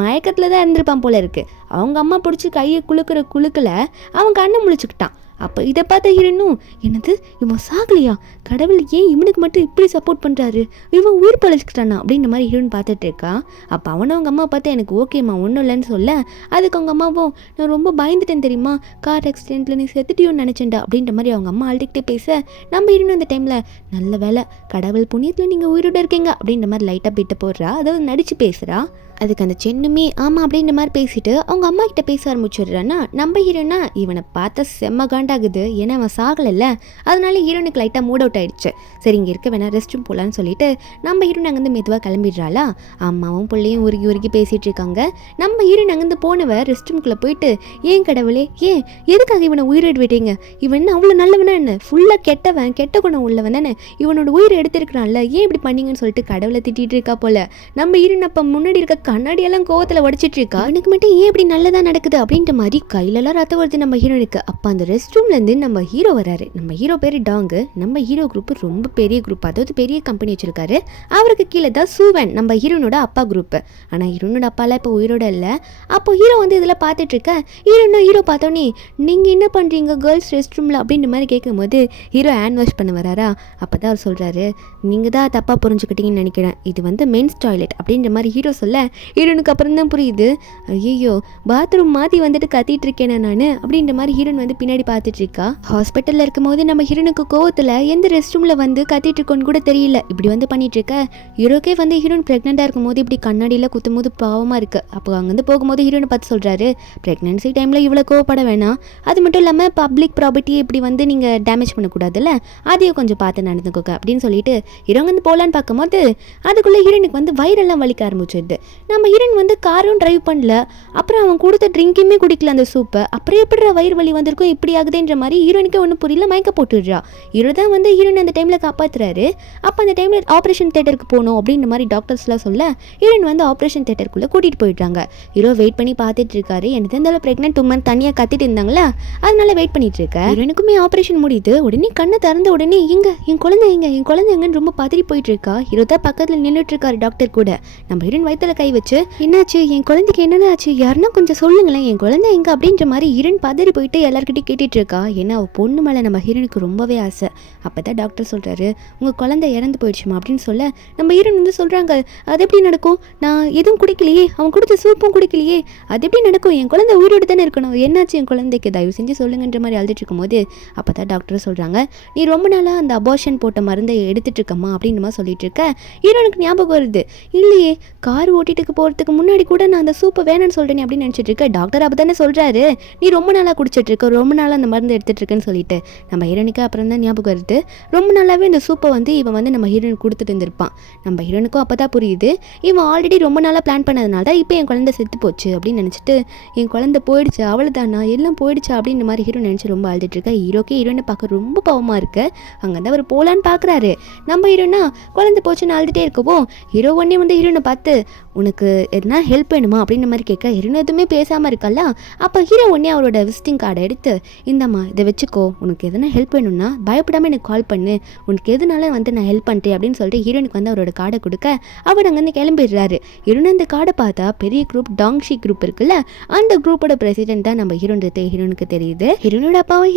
மயக்கத்தில் தான் இருந்திருப்பான் போல இருக்கு. அவங்க அம்மா பிடிச்சி கையை குலுக்கில் அவன் கண்ணை முழிச்சுக்கிட்டான். அப்போ இதை பார்த்த ஹீரோனும் என்னது இவன் சாகலையா, கடவுள் ஏன் இவனுக்கு மட்டும் இப்படி சப்போர்ட் பண்ணுறாரு, இவன் உயிர் பழச்சிக்கிட்டானா அப்படின்ற மாதிரி ஹீரோன் பார்த்துட்டு இருக்கா. அப்போ அவனும் அவங்க அம்மா பார்த்து எனக்கு ஓகேம்மா ஒன்றும் இல்லைன்னு சொல்ல அதுக்கு அவங்க அம்மாவும் நான் ரொம்ப பயந்துட்டேன் தெரியுமா, கார் ஆக்சிடென்ட்டில் நீ செத்துட்டியோன்னு நினச்சேன்டா அப்படின்ற மாதிரி அவங்க அம்மா அழுதுகிட்டே பேச நம்ம ஹீரோனும் அந்த டைமில் நல்ல வேலை கடவுள் புண்ணியத்தில் நீங்கள் உயிரோட இருக்கீங்க அப்படின்ற மாதிரி லைட்டாக பிட்டு போடுறா, அதாவது நடித்து பேசுகிறா. அதுக்கு அந்த சென்னுமே ஆமாம் அப்படின்ற மாதிரி பேசிட்டு அவங்க அம்மா கிட்ட பேச ஆரம்பிச்சிடுறான்னா நம்ம ஹீரோனா இவனை பார்த்தா செம்ம காண்டாகுது, ஏன்னா அவன் சாகலைல்ல, அதனால ஹீரோனுக்கு லைட்டாக மூட் அவுட் ஆயிடுச்சு. சரி இங்கே இருக்க வேணா ரெஸ்ட் ரூம் போகலான்னு சொல்லிட்டு நம்ம ஹீரோன் அங்கேருந்து மெதுவாக கிளம்பிடுறாளா. அம்மாவும் பிள்ளையும் உருகி பேசிகிட்டு இருக்காங்க. நம்ம ஹீரோன் அங்கேருந்து போனவ ரெஸ்ட் ரூம்குள்ளே போயிட்டு ஏன் கடவுளே ஏன் எதுக்காக இவனை உயிரிட்டு விட்டீங்க, இவன் அவ்வளோ நல்லவனா என்ன, ஃபுல்லாக கெட்டவன் கெட்ட குணம் உள்ளவன் தானே, இவனோட உயிரை எடுத்திருக்கிறான்ல ஏன் இப்படி பண்ணீங்கன்னு சொல்லிட்டு கடவுளை திட்டிகிட்டு இருக்கா போல. நம்ம ஹீரோன் அப்போ முன்னாடி இருக்க கண்ணாடியெல்லாம் கோவத்தில் உடச்சிட்டு இருக்கா, எனக்கு மட்டும் ஏன் இப்படி நல்லதா நடக்குது அப்படின்ற மாதிரி கையிலலாம் ரத்தம் வருது நம்ம ஹீரோனுக்கு. அப்போ அந்த ரெஸ்ட் ரூம்லேருந்து நம்ம ஹீரோ வராரு. நம்ம ஹீரோ பேர் டாங்கு. நம்ம ஹீரோ குரூப் ரொம்ப பெரிய குரூப், அதாவது பெரிய கம்பெனி வச்சிருக்காரு. அவருக்கு கீழே தான் சூவன் நம்ம ஹீரோனோட அப்பா குரூப். ஆனால் ஹீரோனோட அப்பாலாம் இப்போ உயிரோட இல்லை. அப்போ ஹீரோ வந்து இதில் பார்த்துட்டு இருக்க ஹீரோ பார்த்தோன்னே நீங்கள் என்ன பண்ணுறீங்க கேர்ள்ஸ் ரெஸ்ட் ரூமில் அப்படின்ற மாதிரி கேட்கும்போது ஹீரோ ஹேண்ட் வாஷ் பண்ண வராரா. அப்போ தான் அவர் சொல்கிறாரு நீங்கள் தான் தப்பாக புரிஞ்சுக்கிட்டீங்கன்னு நினைக்கிறேன், இது வந்து மென்ஸ் டாய்லெட் அப்படின்ற மாதிரி ஹீரோ சொல்ல ஹீரோனுக்கு அப்புறம் தான் புரியுது ஐயோ பாத்ரூம் மாற்றி வந்துட்டு கத்திட்டு இருக்கேன் நான் அப்படின்ற மாதிரி ஹீரோன் வந்து பின்னாடி பார்த்துட்டு இருக்கா. ஹாஸ்பிட்டலில் இருக்கும் போது நம்ம ஹீரோனுக்கு கோவத்தில் எந்த ரெஸ்ட் ரூமில் வந்து கத்திட்டு இருக்கோன்னு கூட தெரியல, இப்படி வந்து பண்ணிட்டு இருக்க. ஹீரோக்கே வந்து ஹீரோன் ப்ரெக்னெண்ட்டாக இருக்கும் போது இப்படி கண்ணாடியில் குத்தும் போது பாவமாக இருக்குது. அப்போ அங்கேருந்து போகும்போது ஹீரோனை பார்த்து சொல்கிறாரு ப்ரெக்னென்சி டைமில் இவ்வளோ கோவப்பட வேணாம், அது மட்டும் இல்லாமல் பப்ளிக் ப்ராப்பர்ட்டியை இப்படி வந்து நீங்கள் டேமேஜ் பண்ணக்கூடாதுல்ல, அதையும் கொஞ்சம் பார்த்து நடந்துக்கோங்க அப்படின்னு சொல்லிட்டு ஹீரோங்க வந்து போகலான்னு பார்க்கும்போது அதுக்குள்ளே ஹீரோனுக்கு வந்து வயிறெல்லாம் வலிக்க ஆரம்பிச்சிடுது. நம்ம ஹீரோயின் வந்து காரும் டிரைவ் பண்ணல, அப்புறம் அவன் கொடுத்த ட்ரிங்க்குமே குடிக்கல அந்த சூப்பை, அப்புறம் எப்படி வயிறு வலி வந்திருக்கும் இப்படி ஆகுதுன்ற மாதிரி ஹீரோனுக்கு ஒன்றும் புரியல, மயக்க போட்டுடுறா. ஹீரோ தான் வந்து ஹீரோயின் அந்த டைமில் காப்பாற்றுறாரு. அப்போ அந்த டைமில் ஆப்ரேஷன் தேட்டருக்கு போகணும் அப்படின்ற மாதிரி டாக்டர்ஸ்லாம் சொல்ல ஹீரோயின் வந்து ஆப்ரேஷன் தேட்டருக்குள்ளே கூட்டிகிட்டு போயிட்டாங்க. ஹீரோ வெயிட் பண்ணி பார்த்துட்டு இருக்காரு. எனக்கு இருந்தாலும் ப்ரெக்னென்ட் உமன் தனியாக கத்திட்டு இருந்தாங்களா, அதனால வெயிட் பண்ணிட்டு இருக்கேன். ஹீரோனுக்குமே ஆப்ரேஷன் முடியுது. உடனே கண்ணை திறந்த உடனே என் குழந்தை எங்கன்னு ரொம்ப பதறி போயிட்டு இருக்கா. ஹீரோ தான் பக்கத்தில் நின்றுட்டு இருக்காரு டாக்டர் கூட. நம்ம ஹீரோயின் வயிற்றுல கை வச்சு என்னாச்சு, என் குழந்தைக்கு என்னென்ன ஆச்சு, யாருன்னா கொஞ்சம் சொல்லுங்களேன், என் குழந்தை எங்க அப்படின்ற மாதிரி ஹீரோயின் பதறி போயிட்டு எல்லாருக்கிட்டையும் கேட்டுட்டு இருக்கா. ஏன்னா அவள் பொண்ணு மேலே நம்ம ஹீரோனுக்கு ரொம்பவே ஆசை. அப்போ தான் டாக்டர் சொல்கிறாரு, உங்கள் குழந்தை இறந்து போயிடுச்சுமா அப்படின்னு சொல்ல நம்ம ஹீரோயின் வந்து சொல்கிறாங்க, அது எப்படி நடக்கும், நான் எதுவும் குடிக்கலையே, அவன் கொடுத்த சூப்பும் குடிக்கலையே, அது எப்படி நடக்கும், என் குழந்தை உயிரோடு தானே இருக்கணும், என்னாச்சு என் குழந்தைக்கு, தயவு செஞ்சு சொல்லுங்கன்ற மாதிரி அழுதுட்டு இருக்கும்போது அப்போ தான் டாக்டர் சொல்கிறாங்க, நீ ரொம்ப நாளாக அந்த அபார்ஷன் போட்ட மருந்தை எடுத்துட்டு இருக்கம்மா அப்படின்னு மாதிரி சொல்லிட்டு இருக்க. ஹீரோனுக்கு ஞாபகம் வருது, இல்லையே கார் ஓட்டிட்டு போகிறதுக்கு முன்னாடி கூட நான் அந்த சூப்பை வேணும்னு சொல்கிறேன் அப்படின்னு நினச்சிட்டு இருக்கேன். டாக்டர் அப்போ தானே சொல்கிறாரு, நீ ரொம்ப நாளாக குடிச்சிட்டு இருக்க, ரொம்ப நாளாக அந்த மருந்து எடுத்துகிட்டு இருக்கேன்னு சொல்லிட்டு. நம்ம ஹீரோனுக்கு அப்புறம் தான் ஞாபகம் வருது, ரொம்ப நாளாகவே இந்த சூப்பை வந்து இவன் வந்து நம்ம ஹீரோனுக்கு கொடுத்துட்டு இருந்திருப்பான். நம்ம ஹீரோனுக்கும் அப்போ தான் புரியுது, இவன் ஆல்ரெடி ரொம்ப நாளாக பிளான் பண்ணதுனால தான் இப்போ என் குழந்தை செத்து போச்சு அப்படின்னு நினச்சிட்டு, என் குழந்தை போயிடுச்சு அவ்வளோதானா எல்லாம் போயிடுச்சா அப்படின்ற மாதிரி ஹீரோ நினச்சி ரொம்ப அழுதுட்டு இருக்கா. ஹீரோக்கே ஹீரோனை பார்க்க ரொம்ப பாவமாக இருக்கு. அங்கே தான் அவர் போகலான்னு பார்க்குறாரு. நம்ம ஹீரோனா குழந்தை போச்சுன்னு அழுதுகிட்டே இருக்கவோ ஹீரோ உடனே வந்து ஹீரோனை பார்த்து, உனக்கு எதுனா ஹெல்ப் வேணுமா அப்படின்ற மாதிரி கேட்க ஹீரோன் எதுவுமே பேசாமல் இருக்கல. அப்போ ஹீரோ உடனே அவரோட விசிட்டிங் கார்டை எடுத்து, இந்தம்மா இதை வச்சுக்கோ, உனக்கு எதுனா ஹெல்ப் வேணும்னா பயப்படாமல் எனக்கு கால் பண்ணு, உனக்கு எதுனால வந்து நான் ஹெல்ப் பண்ணுறேன் அப்படின்னு சொல்லிட்டு ஹீரோனுக்கு வந்து அவரோட கார்டை கொடுக்க அவர் அங்கேருந்து கிளம்பிடுறாரு. ஹீரோன் அந்த கார்டை பார்த்தா பெரிய குரூப் டாங்ஷி குரூப் இருக்குல்ல, அந்த குரூப்போட பிரசிடென்ட் தான் நம்ம ஹீரோனுக்கு தெரியுது. ஹீரோனோட அப்பாவும்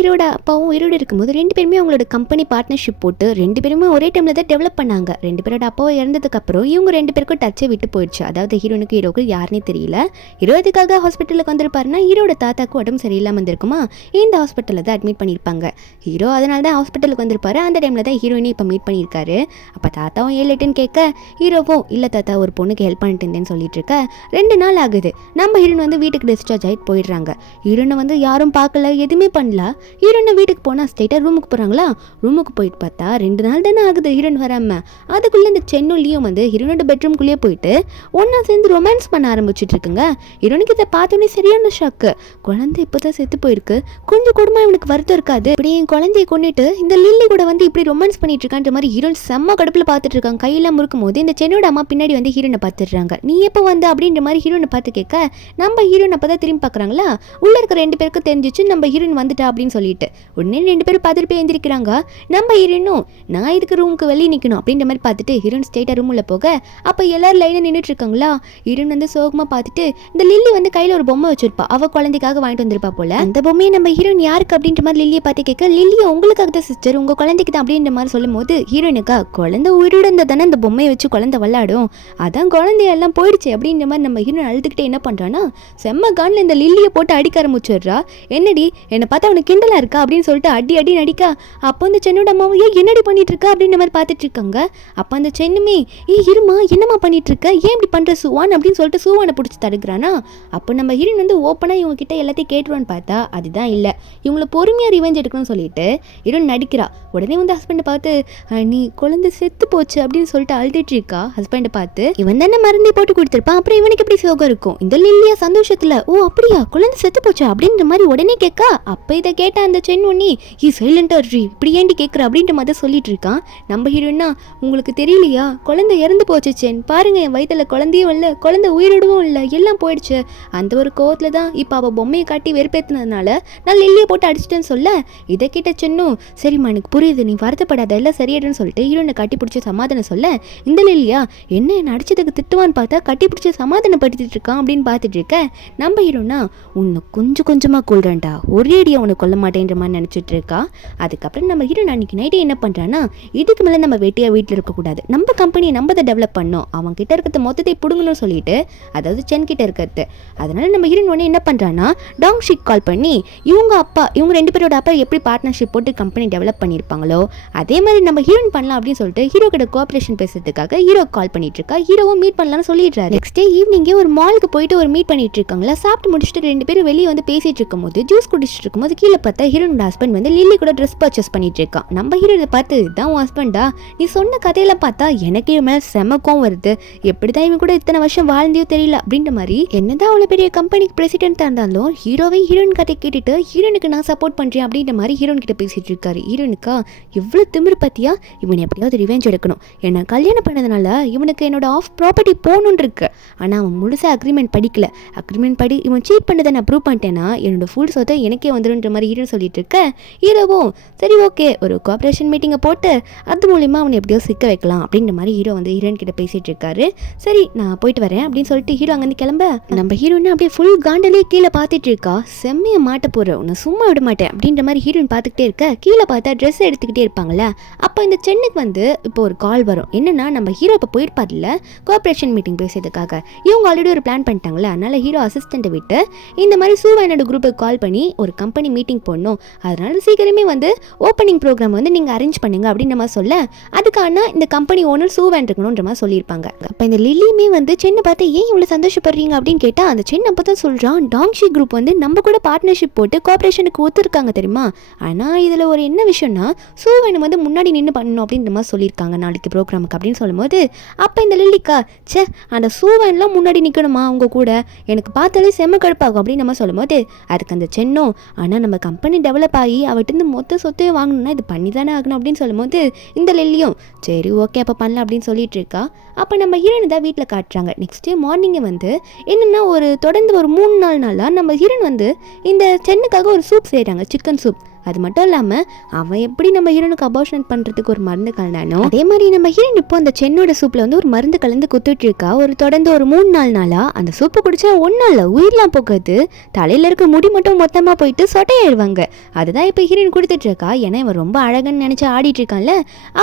ஹீரோட இருக்கும்போது ரெண்டு பேருமே அவங்களோட கம்பெனி பார்ட்னர்ஷிப் போட்டு ரெண்டு பேருமே ஒரே டைமில் தான் டெவலப் பண்ணாங்க. ரெண்டு பேரோட அப்பாவும் இறந்ததுக்கு அப்புறம் இவங்க ரெண்டு பேருக்கும் டச்சை விட்டு போயிடுச்சு. அதாவது ஹீரோனுக்கு ஹீரோக்கு யாருன்னே தெரியல. ஹீரோ இதுக்காக ஹாஸ்பிட்டலுக்கு வந்திருப்பாருன்னா ஹீரோட தாத்தாக்கு உடம்பு சரியில்லாமல் இருந்திருக்குமா, இந்த ஹாஸ்பிட்டலில் தான் அட்மிட் பண்ணியிருப்பாங்க. ஹீரோ அதனால தான் ஹாஸ்பிட்டலுக்கு வந்திருப்பாரு. அந்த டைமில் தான் ஹீரோயினை இப்போ மீட் பண்ணியிருக்காரு. அப்போ தாத்தாவும் ஏலேட்டுன்னு கேட்க ஹீரோவும் இல்லை தாத்தா ஒரு பொண்ணுக்கு ஹெல்ப் பண்ணிட்டு இருந்தேன்னு சொல்லிட்டு இருக்க. 2 நாள் ஆகுது. நம்ம ஹீரோன் வந்து வீட்டுக்கு டிஸ்சார்ஜ் ஆகிட்டு போயிடுறாங்க. ஹீரோனை வந்து யாரும் பார்க்கல, எதுவுமே பண்ணல. ஹீரோனை வீட்டுக்கு போனால் ஸ்ட்ரெயிட்டாக ரூமுக்கு போகிறாங்களா. ரூமுக்கு போயிட்டு பார்த்தா 2 நாள் தானே ஆகுது ஹீரோன் வராமல். அதுக்குள்ளே இந்த சென்னுலியும் வந்து ஹீரோனோட பெட்ரூம்குள்ளேயே போயிட்டு ஒன்றா சேர்ந்து ரொமான்ஸ் பண்ண ஆரம்பிச்சுட்டு இருக்குங்க. ஹீரோனுக்கு இதை பார்த்தோன்னே சரியான ஷாக்கு. குழந்தை இப்போ தான் செத்து போயிருக்கு, கொஞ்சம் கூடமா இவனுக்கு வருத்தம் இருக்காது, இப்படி என் குழந்தையை கொண்டுட்டு இந்த லில்லி கூட வந்து இப்படி ரொமான்ஸ் பண்ணிட்டு இருக்கான்ற மாதிரி ஹீரோன் செம்ம கடுப்பில் பார்த்துட்டு இருக்காங்க. கையெல்லாம் முறுக்கும் போது இந்த சென்னோட அம்மா பின்னாடி வந்து ஹீரோனை பார்த்துடுறாங்க. நீ எப்போ வந்து அப்படின்ற மாதிரி ஹீரோனை பார்த்து கேட்க நம்ம ஹீரோன் அப்போ தான் திரும்பி பார்க்குறாங்களா. உள்ள இருக்க 2 பேருக்கு தெரிஞ்சிச்சு நம்ம ஹீரோயின் வந்துட்டா அப்படின்னு சொல்லிட்டு. உடனே 2 பேரும் பார்த்துட்டு போய் எழுந்திருக்கிறாங்க. நம்ம ஹீரோனும் நான் இதுக்கு ரூமுக்கு வெளியே நிற்கணும் அப்படின்ற மாதிரி பார்த்துட்டு ஹீரோன் ஸ்ட்ரெயிட்டாக ரூம் உள்ள போக அப்போ எல்லாரும் லைனில் நின்றுட்டு இருக்காங்களா. ஹீரோன் வந்து சோகமாக பார்த்துட்டு இந்த லில்லி வந்து கையில் ஒரு பொம்மை வச்சிருப்பா, அவள் குழந்தைக்காக வாங்கிட்டு வந்திருப்பா போல. அந்த பொம்மையை நம்ம ஹீரோயின் யாருக்கு அப்படின்ற மாதிரி லில்லியை பார்த்து கேட்க லில்லியை உங்களுக்காக தான் சிஸ்டர், உங்கள் குழந்தைக்கு தான் அப்படின்ற மாதிரி சொல்லும் போது ஹீரோனுக்கா குழந்தை உயிரோடு இருந்தால் தானே இந்த பொம்மையை வச்சு குழந்தை விளையாடும், அதான் குழந்தையெல்லாம் போயிடுச்சு அப்படின்ற மாதிரி நம்ம ஹீரோன் அழுதுகிட்டே என்ன பண்ணுறான்னா செம்ம கானில் இந்த லில்லியை போட்டு அடிக்க ஆரம்பிச்சிடுறா. என்னடி என்னை பார்த்தா அவனுக்கு கிண்டலாக இருக்கா அப்படின்னு சொல்லிட்டு அடி நடிக்கா. அப்போ அந்த சென்னோட அம்மாவும் என்னடி பண்ணிட்டு இருக்கா அப்படின்ற மாதிரி பார்த்துட்டு இருக்காங்க. அப்போ அந்த சென்னுமே இருமா என்னம்மா பண்ணிட்டு இருக்க, ஏன் இப்படி பண்ணுற சுவான் அப்படின்னு சொல்லிட்டு சூவானை பிடிச்சி தடுக்கிறானா. அப்போ நம்ம ஹீரோன் வந்து ஓப்பனாக இவங்க கிட்ட எல்லாத்தையும் கேட்டுருவான்னு பார்த்தா அதுதான் இல்லை, இவங்களை பொறுமையாக ரிவெஞ்ச் எடுக்கணும்னு சொல்லிட்டு ஹீரோன் நடிக்கிறா. உடனே வந்து ஹஸ்பண்டை பார்த்து நீ குழந்தை செத்து போச்சு அப்படின்னு சொல்லிட்டு அழுதுட்டு இருக்கா. ஹஸ்பண்டை பார்த்து இவன் தானே மருந்தை போட்டு கொடுத்துருப்பான், அப்புறம் இவனுக்கு எப்படி சோகம் இருக்கும், இந்த லில்லியா சந்தோஷத்தில் ஓ அப்படியா குழந்தை செத்து போச்சா அப்படின்ற மாதிரி உடனே கேட்கா. அப்போ இதை கேட்ட அந்த சென் ஒன்னி சைலண்டா இப்படி ஏண்டி கேட்குற அப்படின்ற மாதிரி சொல்லிட்டு இருக்கான். நம்ம ஹீரோன்னா உங்களுக்கு தெரியலையா குழந்தை இறந்து போச்சு சென், பாருங்க என் வயிற்றுல குழந்தையும் இல்லை, குழந்தை உயிரிடவும் இல்லை, எல்லாம் போயிடுச்சு. அந்த ஒரு கோவத்தில் தான் இப்போ அவள் பொம்மையை காட்டி வெறுப்பேற்றினதுனால நான் லில்லியை போட்டு அடிச்சிட்டேன்னு சொல்ல இதை கேட்ட சென்னும் சரிம்மா எனக்கு புரியுது, நீ வருத்தப்படாத எல்லாம் சரியாடுன்னு சொல்லிட்டு ஹீரோனை கட்டி பிடிச்ச சமாதானம் சொல்ல இந்த லில்லியா என்ன அடிச்சதுக்கு திட்டுவான்னு பார்த்தா கட்டி பிடிச்ச சமாதானப்படுத்திட்டு இருக்கான் அப்படின்னு பார்த்துட்டு இருக்க. நம்ம ஹீரோனா உன்னை கொஞ்சமாக கொள்றேன்டா, ஒரே அடியாக உன்னை கொல்ல மாட்டேன்ற மாதிரி நினச்சிட்டு இருக்கா. அதுக்கப்புறம் நம்ம ஹீரோன் அன்னைக்கு நைட்டே என்ன பண்ணுறான்னா இதுக்கு மேலே நம்ம வெட்டியாக வீட்டில் இருக்கக்கூடாது, நம்ம கம்பெனியை நம்ம தான் டெவலப் பண்ணோம், அவன் கிட்ட இருக்கிறத மொத்தத்தை பிடுங்கணும்னு சொல்லிட்டு, அதாவது சென் கிட்ட இருக்கிறது. அதனால நம்ம ஹீரோன் உடனே என்ன பண்ணுறான்னா டாங்ஷிக் கால் பண்ணி இவங்க 2 பேரோட அப்பா எப்படி பார்ட்னர்ஷிப் போட்டு கம்பெனி டெவலப் பண்ணியிருப்பாங்களோ அதே மாதிரி நம்ம ஹீரோயின் பண்ணலாம் அப்படின்னு சொல்லிட்டு ஹீரோ கிட்ட கோஆப்ரேஷன் பேசுறதுக்காக ஹீரோ கால் பண்ணிட்டு இருக்கா. ஹீரோவும் மீட் பண்ணலாம்னு சொல்லிடுறாரு. நெக்ஸ்ட் டே ஈவினிங்கே ஒரு மாலுக்கு போயிட்டு ஒரு மீட் பண்ணிட்டு இருக்காங்களா. சாப்பிட்டு முடிச்சுட்டு 2 பேரும் வெளியே வந்து பேசிட்டு இருக்கும்போது ஜூஸ் குடிச்சிட்டு இருக்கும்போது கீழே பார்த்தா ஹீரோனோட ஹஸ்பண்ட் வந்து லில்லி கூட ட்ரெஸ் பர்ச்சேஸ் பண்ணிட்டு இருக்கான். நம்ம ஹீரோ இதை பார்த்து இதான் உன் ஹஸ்பண்டா, நீ சொன்ன கதையில பார்த்தா எனக்கு இவன் மேலே செமக்கம் வருது, எப்படிதான் இவன் கூட எத்தனை வருஷம் வாழ்ந்தியோ தெரியல அப்படின்ற மாதிரி என்னதான் அவ்வளோ பெரிய கம்பெனிக்கு பிரசிடென்ட்டாக இருந்தாலும் ஹீரோவை ஹீரோயின் கதை கேட்டுட்டு ஹீரோனுக்கு நான் சப்போர்ட் பண்ணுறேன் அப்படின்ற மாதிரி ஹீரோன் கிட்ட பேசிட்டு இருக்காரு. ஹீரோனுக்கா எவ்வளோ திமிரு பத்தியா, இவன் எப்படியாவது ரிவெஞ்ச் எடுக்கணும், என்னை கல்யாணம் பண்ணதுனால இவனுக்கு என்னோட ஆஃப் ப்ராப்பர்ட்டி போகணுன்னு இருக்கு. ஆனால் அவன் முழுசாக அக்ரிமெண்ட் படிக்கல, அக்ரிமெண்ட் படி இவன் சீட் பண்ணதை நான் ப்ரூவ் பண்ணிட்டேன்னா என்னோட ஃபுல் சொத்தை எனக்கே வந்துடுன்ற மாதிரி ஹீரோ சொல்லிட்டு இருக்க. ஹீரோவும் சரி ஓகே ஒரு கோஆப்ரேஷன் மீட்டிங்கை போட்டு அது மூலிமா அவனை எப்படியோ சிக்க வைக்கலாம் அப்படின்ற மாதிரி ஹீரோ வந்து ஹீரோயின் கிட்ட பேசிட்டு இருக்காரு. சரி நான் போயிட்டு வரேன் அப்படின்னு சொல்லிட்டு ஹீரோ அங்கேருந்து கிளம்ப நம்ம ஹீரோயின் அப்படியே ஃபுல் காண்டலே கீழே பார்த்துட்டு இருக்கா. செம்மையை மாட்ட போற உன்னை சும்மா விட மாட்டேன் அப்படின்ற மாதிரி ஹீரோயின் பார்த்துக்கிட்டே இருக்க. கீழே பார்த்தா ட்ரெஸ் எடுத்துக்கிட்டே இருப்பாங்கல்ல, அப்போ இந்த சென்னுக்கு வந்து இப்போ ஒரு கால் வரும். என்னன்னா நம்ம ஹீரோ இப்போ போயிருப்பார்ல கோஆப்ரேஷன் மீட்டிங் பேசுறதுக்காக, இவங்க ஆல்ரெடி ஒரு பிளான் பண்ணிட்டாங்களே, அதனால ஹீரோ அசிஸ்டண்ட்டை விட்டு இந்த மாதிரி சூவானோட குரூப்புக்கு கால் பண்ணி ஒரு கம்பெனி மீட்டிங் போடணும், அதனால சீக்கிரமே வந்து ஓப்பனிங் ப்ரோக்ராம் வந்து நீங்கள் அரேஞ்ச் பண்ணுங்க அப்படின்ற மாதிரி சொல்ல, அதுக்கான இந்த கம்பெனி ஓனர் சூவான் இருக்கணுன்ற மாதிரி சொல்லியிருப்பாங்க. அப்போ இந்த லில்லியுமே வந்து சென்னை பார்த்து ஏன் இவ்வளோ சந்தோஷப்படுறீங்க அப்படின்னு கேட்டால் அந்த சென்னை அப்போ தான் சொல்கிறான், டாங்ஷி குரூப் வந்து நம்ம கூட பார்ட்னர்ஷிப் போட்டு கோஆப்ரேஷனுக்கு ஒத்துருக்காங்க தெரியுமா, ஆனால் இதில் ஒரு என்ன விஷயம்னா சூவான் வந்து முன்னாடி நின்று பண்ணணும் அப்படின்ற மாதிரி சொல்லியிருக்காங்க நாளைக்கு ப்ரோக்ராமுக்கு அப்படின்னு சொல்லும்போது, அப்போ இந்த லில்லிக்கா சே அந்த சூவான்லாம் முன்னாடி நிற்கணுமா அவங்க கூட, எனக்கு பார்த்தாலே செம்ம கடுப்பாகும் அப்படின்னு நம்ம சொல்லும்போது, அதுக்கு அந்த சென்னும் ஆனால் நம்ம கம்பெனி டெவலப் ஆகி அவர்கிட்ட மொத்த சொத்தையும் வாங்கணும்னா இது பண்ணி தானே ஆகணும் அப்படின்னு சொல்லும்போது, இந்த லில்லியும் சரி ஓகே அப்போ பண்ணலாம் அப்படின்னு சொல்லிட்டு இருக்கா. அப்போ நம்ம ஹீரோனை தான் வீட்டில் காட்டுறாங்க. நெக்ஸ்ட் டே மார்னிங்கே வந்து என்னென்னா ஒரு தொடர்ந்து ஒரு 3-4 நாளாக நம்ம ஹீரோன் வந்து இந்த சென்னுக்காக ஒரு சூப் செய்கிறாங்க, சிக்கன் சூப். அது மட்டும் இல்லாமல் அவன் எப்படி நம்ம ஹீரோனுக்கு அபார்ஷன் பண்ணுறதுக்கு ஒரு மருந்து கலந்தானோ அதே மாதிரி நம்ம ஹீரோன் இப்போ அந்த சென்னோட சூப்பில் வந்து ஒரு மருந்து கலந்து குத்துட்டு இருக்கா. ஒரு தொடர்ந்து ஒரு 3-4 நாளாக அந்த சூப்பை குடிச்சா ஒன்றும் இல்லை உயிரெலாம் போகாது, தலையில் இருக்க முடி மட்டும் மொத்தமாக போயிட்டு சொட்டையாயிடுவாங்க. அதுதான் இப்போ ஹீரோயின் கொடுத்துட்டு இருக்கா. ஏன்னா இவன் ரொம்ப அழகன்னு நினச்சி ஆடிட்டு இருக்கான்ல.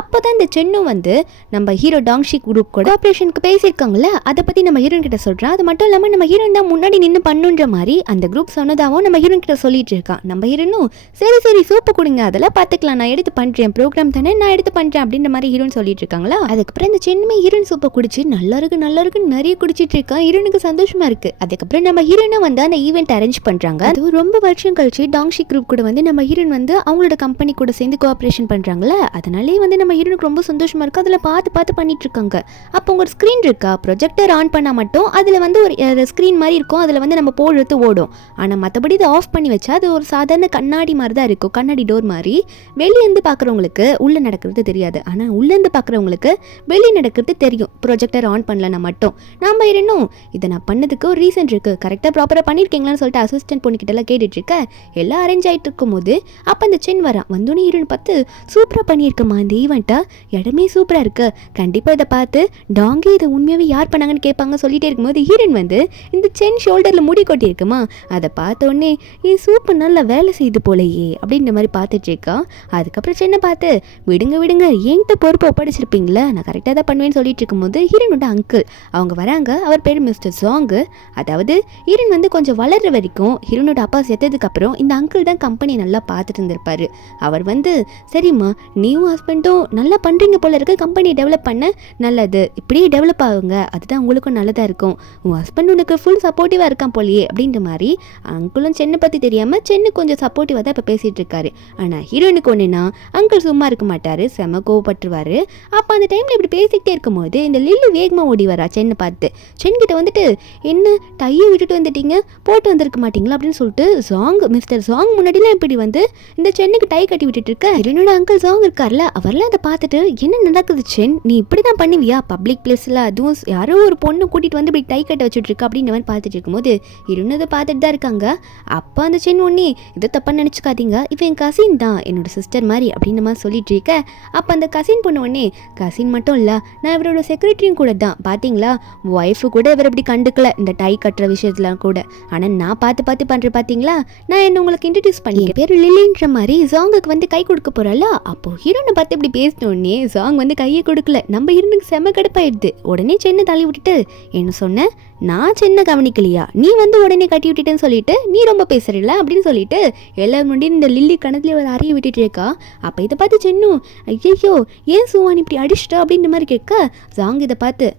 அப்போ தான் இந்த சென்னும் வந்து நம்ம ஹீரோ டாங்ஷி குரூப் கூட ஆப்ரேஷனுக்கு பேசியிருக்காங்கள, அதை பற்றி நம்ம ஹீரோன் கிட்ட சொல்கிறான். அது மட்டும் இல்லாமல் நம்ம ஹீரோன் தான் முன்னாடி நின்று பண்ணுன்ற மாதிரி அந்த குரூப் சொன்னதாகவும் நம்ம ஹீரோன் கிட்ட சொல்லிட்டு இருக்கான். நம்ம ஹீரோனும் சரி சரி சூப்பு கொடுங்க அதெல்லாம் பார்த்துக்கலாம், நான் எடுத்து பண்ணுறேன், ப்ரோக்ராம் தானே நான் எடுத்து பண்ணுறேன் அப்படின்ற மாதிரி ஹீரோன் சொல்லிட்டு இருக்காங்களா. அதுக்கப்புறம் இந்த சென்னுமே ஹீரோன் சூப்பை குடிச்சு நல்லா இருக்குன்னு நிறைய குடிச்சிட்டு இருக்கான். ஹீரோனுக்கு சந்தோஷமா இருக்கு. அதுக்கப்புறம் நம்ம ஹீரோனை வந்து அந்த ஈவெண்ட் அரேஞ்ச் பண்ணுறாங்க. அது ரொம்ப வருஷம் கழிச்சு டாங்ஷி குரூப் கூட வந்து நம்ம ஹீரோன் வந்து அவங்களோட கம்பெனி கூட சேர்ந்து கோஆப்ரேஷன் பண்ணுறாங்களே, அதனாலே வந்து நம்ம ஹீரோனுக்கு ரொம்ப சந்தோஷமா இருக்கு. அதில் பார்த்து பண்ணிட்டு இருக்காங்க. அப்போ ஒரு ஸ்க்ரீன் இருக்கா, ப்ரொஜெக்டர் ஆன் பண்ணால் மட்டும் அதில் வந்து ஒரு ஸ்க்ரீன் மாதிரி இருக்கும், அதில் வந்து நம்ம போடுறது ஓடும். ஆனால் மற்றபடி இதை ஆஃப் பண்ணி வச்சா அது ஒரு சாதாரண கண்ணாடி மாதிரி தான் இருக்கும், கண்ணாடி டோர் மாதிரி. வெளியேருந்து பார்க்குறவங்களுக்கு உள்ளே நடக்கிறது தெரியாது, ஆனால் உள்ளேருந்து பார்க்குறவங்களுக்கு வெளியே நடக்கிறது தெரியும் ப்ரொஜெக்டர் ஆன் பண்ணலன்னா மட்டும். நம்ம இருந்தும் இதை நான் பண்ணதுக்கு ஒரு ரீசன் இருக்குது, கரெக்டாக ப்ராப்பராக பண்ணியிருக்கீங்களான்னு சொல்லிட்டு அசிஸ்டன்ட் பொண்ணுக்கிட்டலாம் கேட்டுட்ருக்க. எல்லாம் அரேஞ்ச் ஆகிட்டு இருக்கும்போது அப்போ அந்த சென் வரான். வந்தோன்னே ஹீரோன் பார்த்து சூப்பராக பண்ணியிருக்கம்மா இந்த ஈவெண்ட்டை, இடமே சூப்பராக இருக்கு, கண்டிப்பாக இதை பார்த்து டாங்கி இதை உண்மையாகவே யார் பண்ணாங்கன்னு கேட்பாங்க சொல்லிட்டே இருக்கும்போது ஹீரோன் வந்து இந்த சென் ஷோல்டரில் முடி கொட்டியிருக்குமா, அதை பார்த்தோன்னே என் சூப்பர் நல்லா வேலை செய்து போலையே அப்படின்ற மாதிரி பார்த்துட்டு இருக்கா. அதுக்கப்புறம் சென்னை பார்த்து விடுங்க என்கிட்ட பொறுப்பு ஒப்படைச்சிருப்பீங்களா, நான் கரெக்டாக தான் பண்ணுவேன்னு சொல்லிட்டு இருக்கும்போது ஹீரோனோட அங்கிள் அவங்க வராங்க. அவர் பேர் மிஸ்டர் ஜாங்கு. அதாவது ஹீரோன் வந்து கொஞ்சம் வளர்ற வரைக்கும் ஹீரோனோட அப்பா செத்ததுக்கப்புறம் இந்த அங்கிள் தான் கம்பெனி நல்லா பார்த்துட்டு இருந்திருப்பாரு. அவர் வந்து சரிம்மா நீயும் ஹஸ்பண்டும் நல்லா பண்ணுறீங்க போல இருக்க, கம்பெனி டெவலப் பண்ண நல்லது, இப்படியே டெவலப் ஆகுங்க, அதுதான் உங்களுக்கும் நல்லதாக இருக்கும், உன் ஹஸ்பண்ட் உனக்கு ஃபுல் சப்போர்ட்டிவாக இருக்கான் போலியே அப்படின்ற மாதிரி அங்கிளும் சென்னை பற்றி தெரியாமல் சென்னு கொஞ்சம் சப்போர்ட்டிவாக தான் இப்போ பேசிகிட்டு இருக்காரு. ஆனால் ஹீரோனுக்கு ஒன்றுனா அங்கிள் சும்மா இருக்க மாட்டார், செம கோவப்பட்டுருவார். அப்போ அந்த டைமில் இப்படி பேசிக்கிட்டே இருக்கும்போது இந்த லில்லி வேகமாக ஓடி வரா சென்னை பார்த்து. சென்கிட்ட வந்துட்டு என்ன டையை விட்டுட்டு வந்துட்டீங்க, போட்டு வந்திருக்க மாட்டீங்களா அப்படின்னு சொல்லிட்டு மிஸ்டர் ஜாங் முன்னாடிலாம் இப்படி வந்து இந்த சென்னுக்கு டை கட்டி விட்டுட்டு இருக்க. என்னோட அங்கிள் ஜாங் இருக்கார்ல, அவர்லாம் அதை பார்த்துட்டு என்ன நடக்குது சென், நீ இப்படி தான் பண்ணுவியா பப்ளிக் பிளேஸில், அதுவும் யாரோ ஒரு பொண்ணு கூட்டிகிட்டு வந்து இப்படி டை கட்ட வச்சுட்டு இருக்கா அப்படின்னு மாதிரி பார்த்துட்டு இருக்கும்போது இருந்ததை பார்த்துட்டு தான் இருக்காங்க. அப்போ அந்த சென் ஒன்னே இதை தப்பாக நினச்சிக்காதீங்க, இப்போ என் கசின் தான், என்னோட சிஸ்டர் மாதிரி அப்படின்னு மாதிரி சொல்லிட்டு இருக்க. அப்போ அந்த கசின் பொண்ணு உடனே கசின் மட்டும் இல்லை நான் இவரோட செக்ரட்டரியும் கூட தான், பார்த்தீங்களா ஒய்ஃபு கூட இவர் இப்படி கண்டுக்கல இந்த டை கட்டுற விஷயத்துல கூட, ஆனால் நான் பார்த்து பண்ணுறேன் பார்த்தீங்களா, நான் என்ன உங்களுக்கு இன்ட்ரடியூஸ் பண்ணி என் பேர் லில்லின்ற மாதிரி ஜாங்குக்கு வந்து கை கொடுக்க போகிறல்ல. அப்போது ஹீரோனை பார்த்து இப்படி பேசினோடனே ஜாங் வந்து கையை கொடுக்கல. நம்ம ஹீரோனுக்கு செம கடுப்பாயிடுது. உடனே சென்னை தள்ளி விட்டுட்டு என்ன சொன்ன, நான் சின்ன கவனிக்கலையா, நீ வந்து உடனே கட்டி விட்டுட்டேன்னு சொல்லிட்டு நீ ரொம்ப பேசுறீல அப்படின்னு சொல்லிட்டு எல்லாரும் முன்னாடி இந்த லில்லி கணத்துல ஒரு அறிய விட்டுட்டு இருக்கா. அப்போ இதை பார்த்து சென்னும் ஐயோ ஏன் சுவான் இப்படி அடிச்சிட்டா அப்படின்ற மாதிரி கேட்க ஜாங் இதை பார்த்து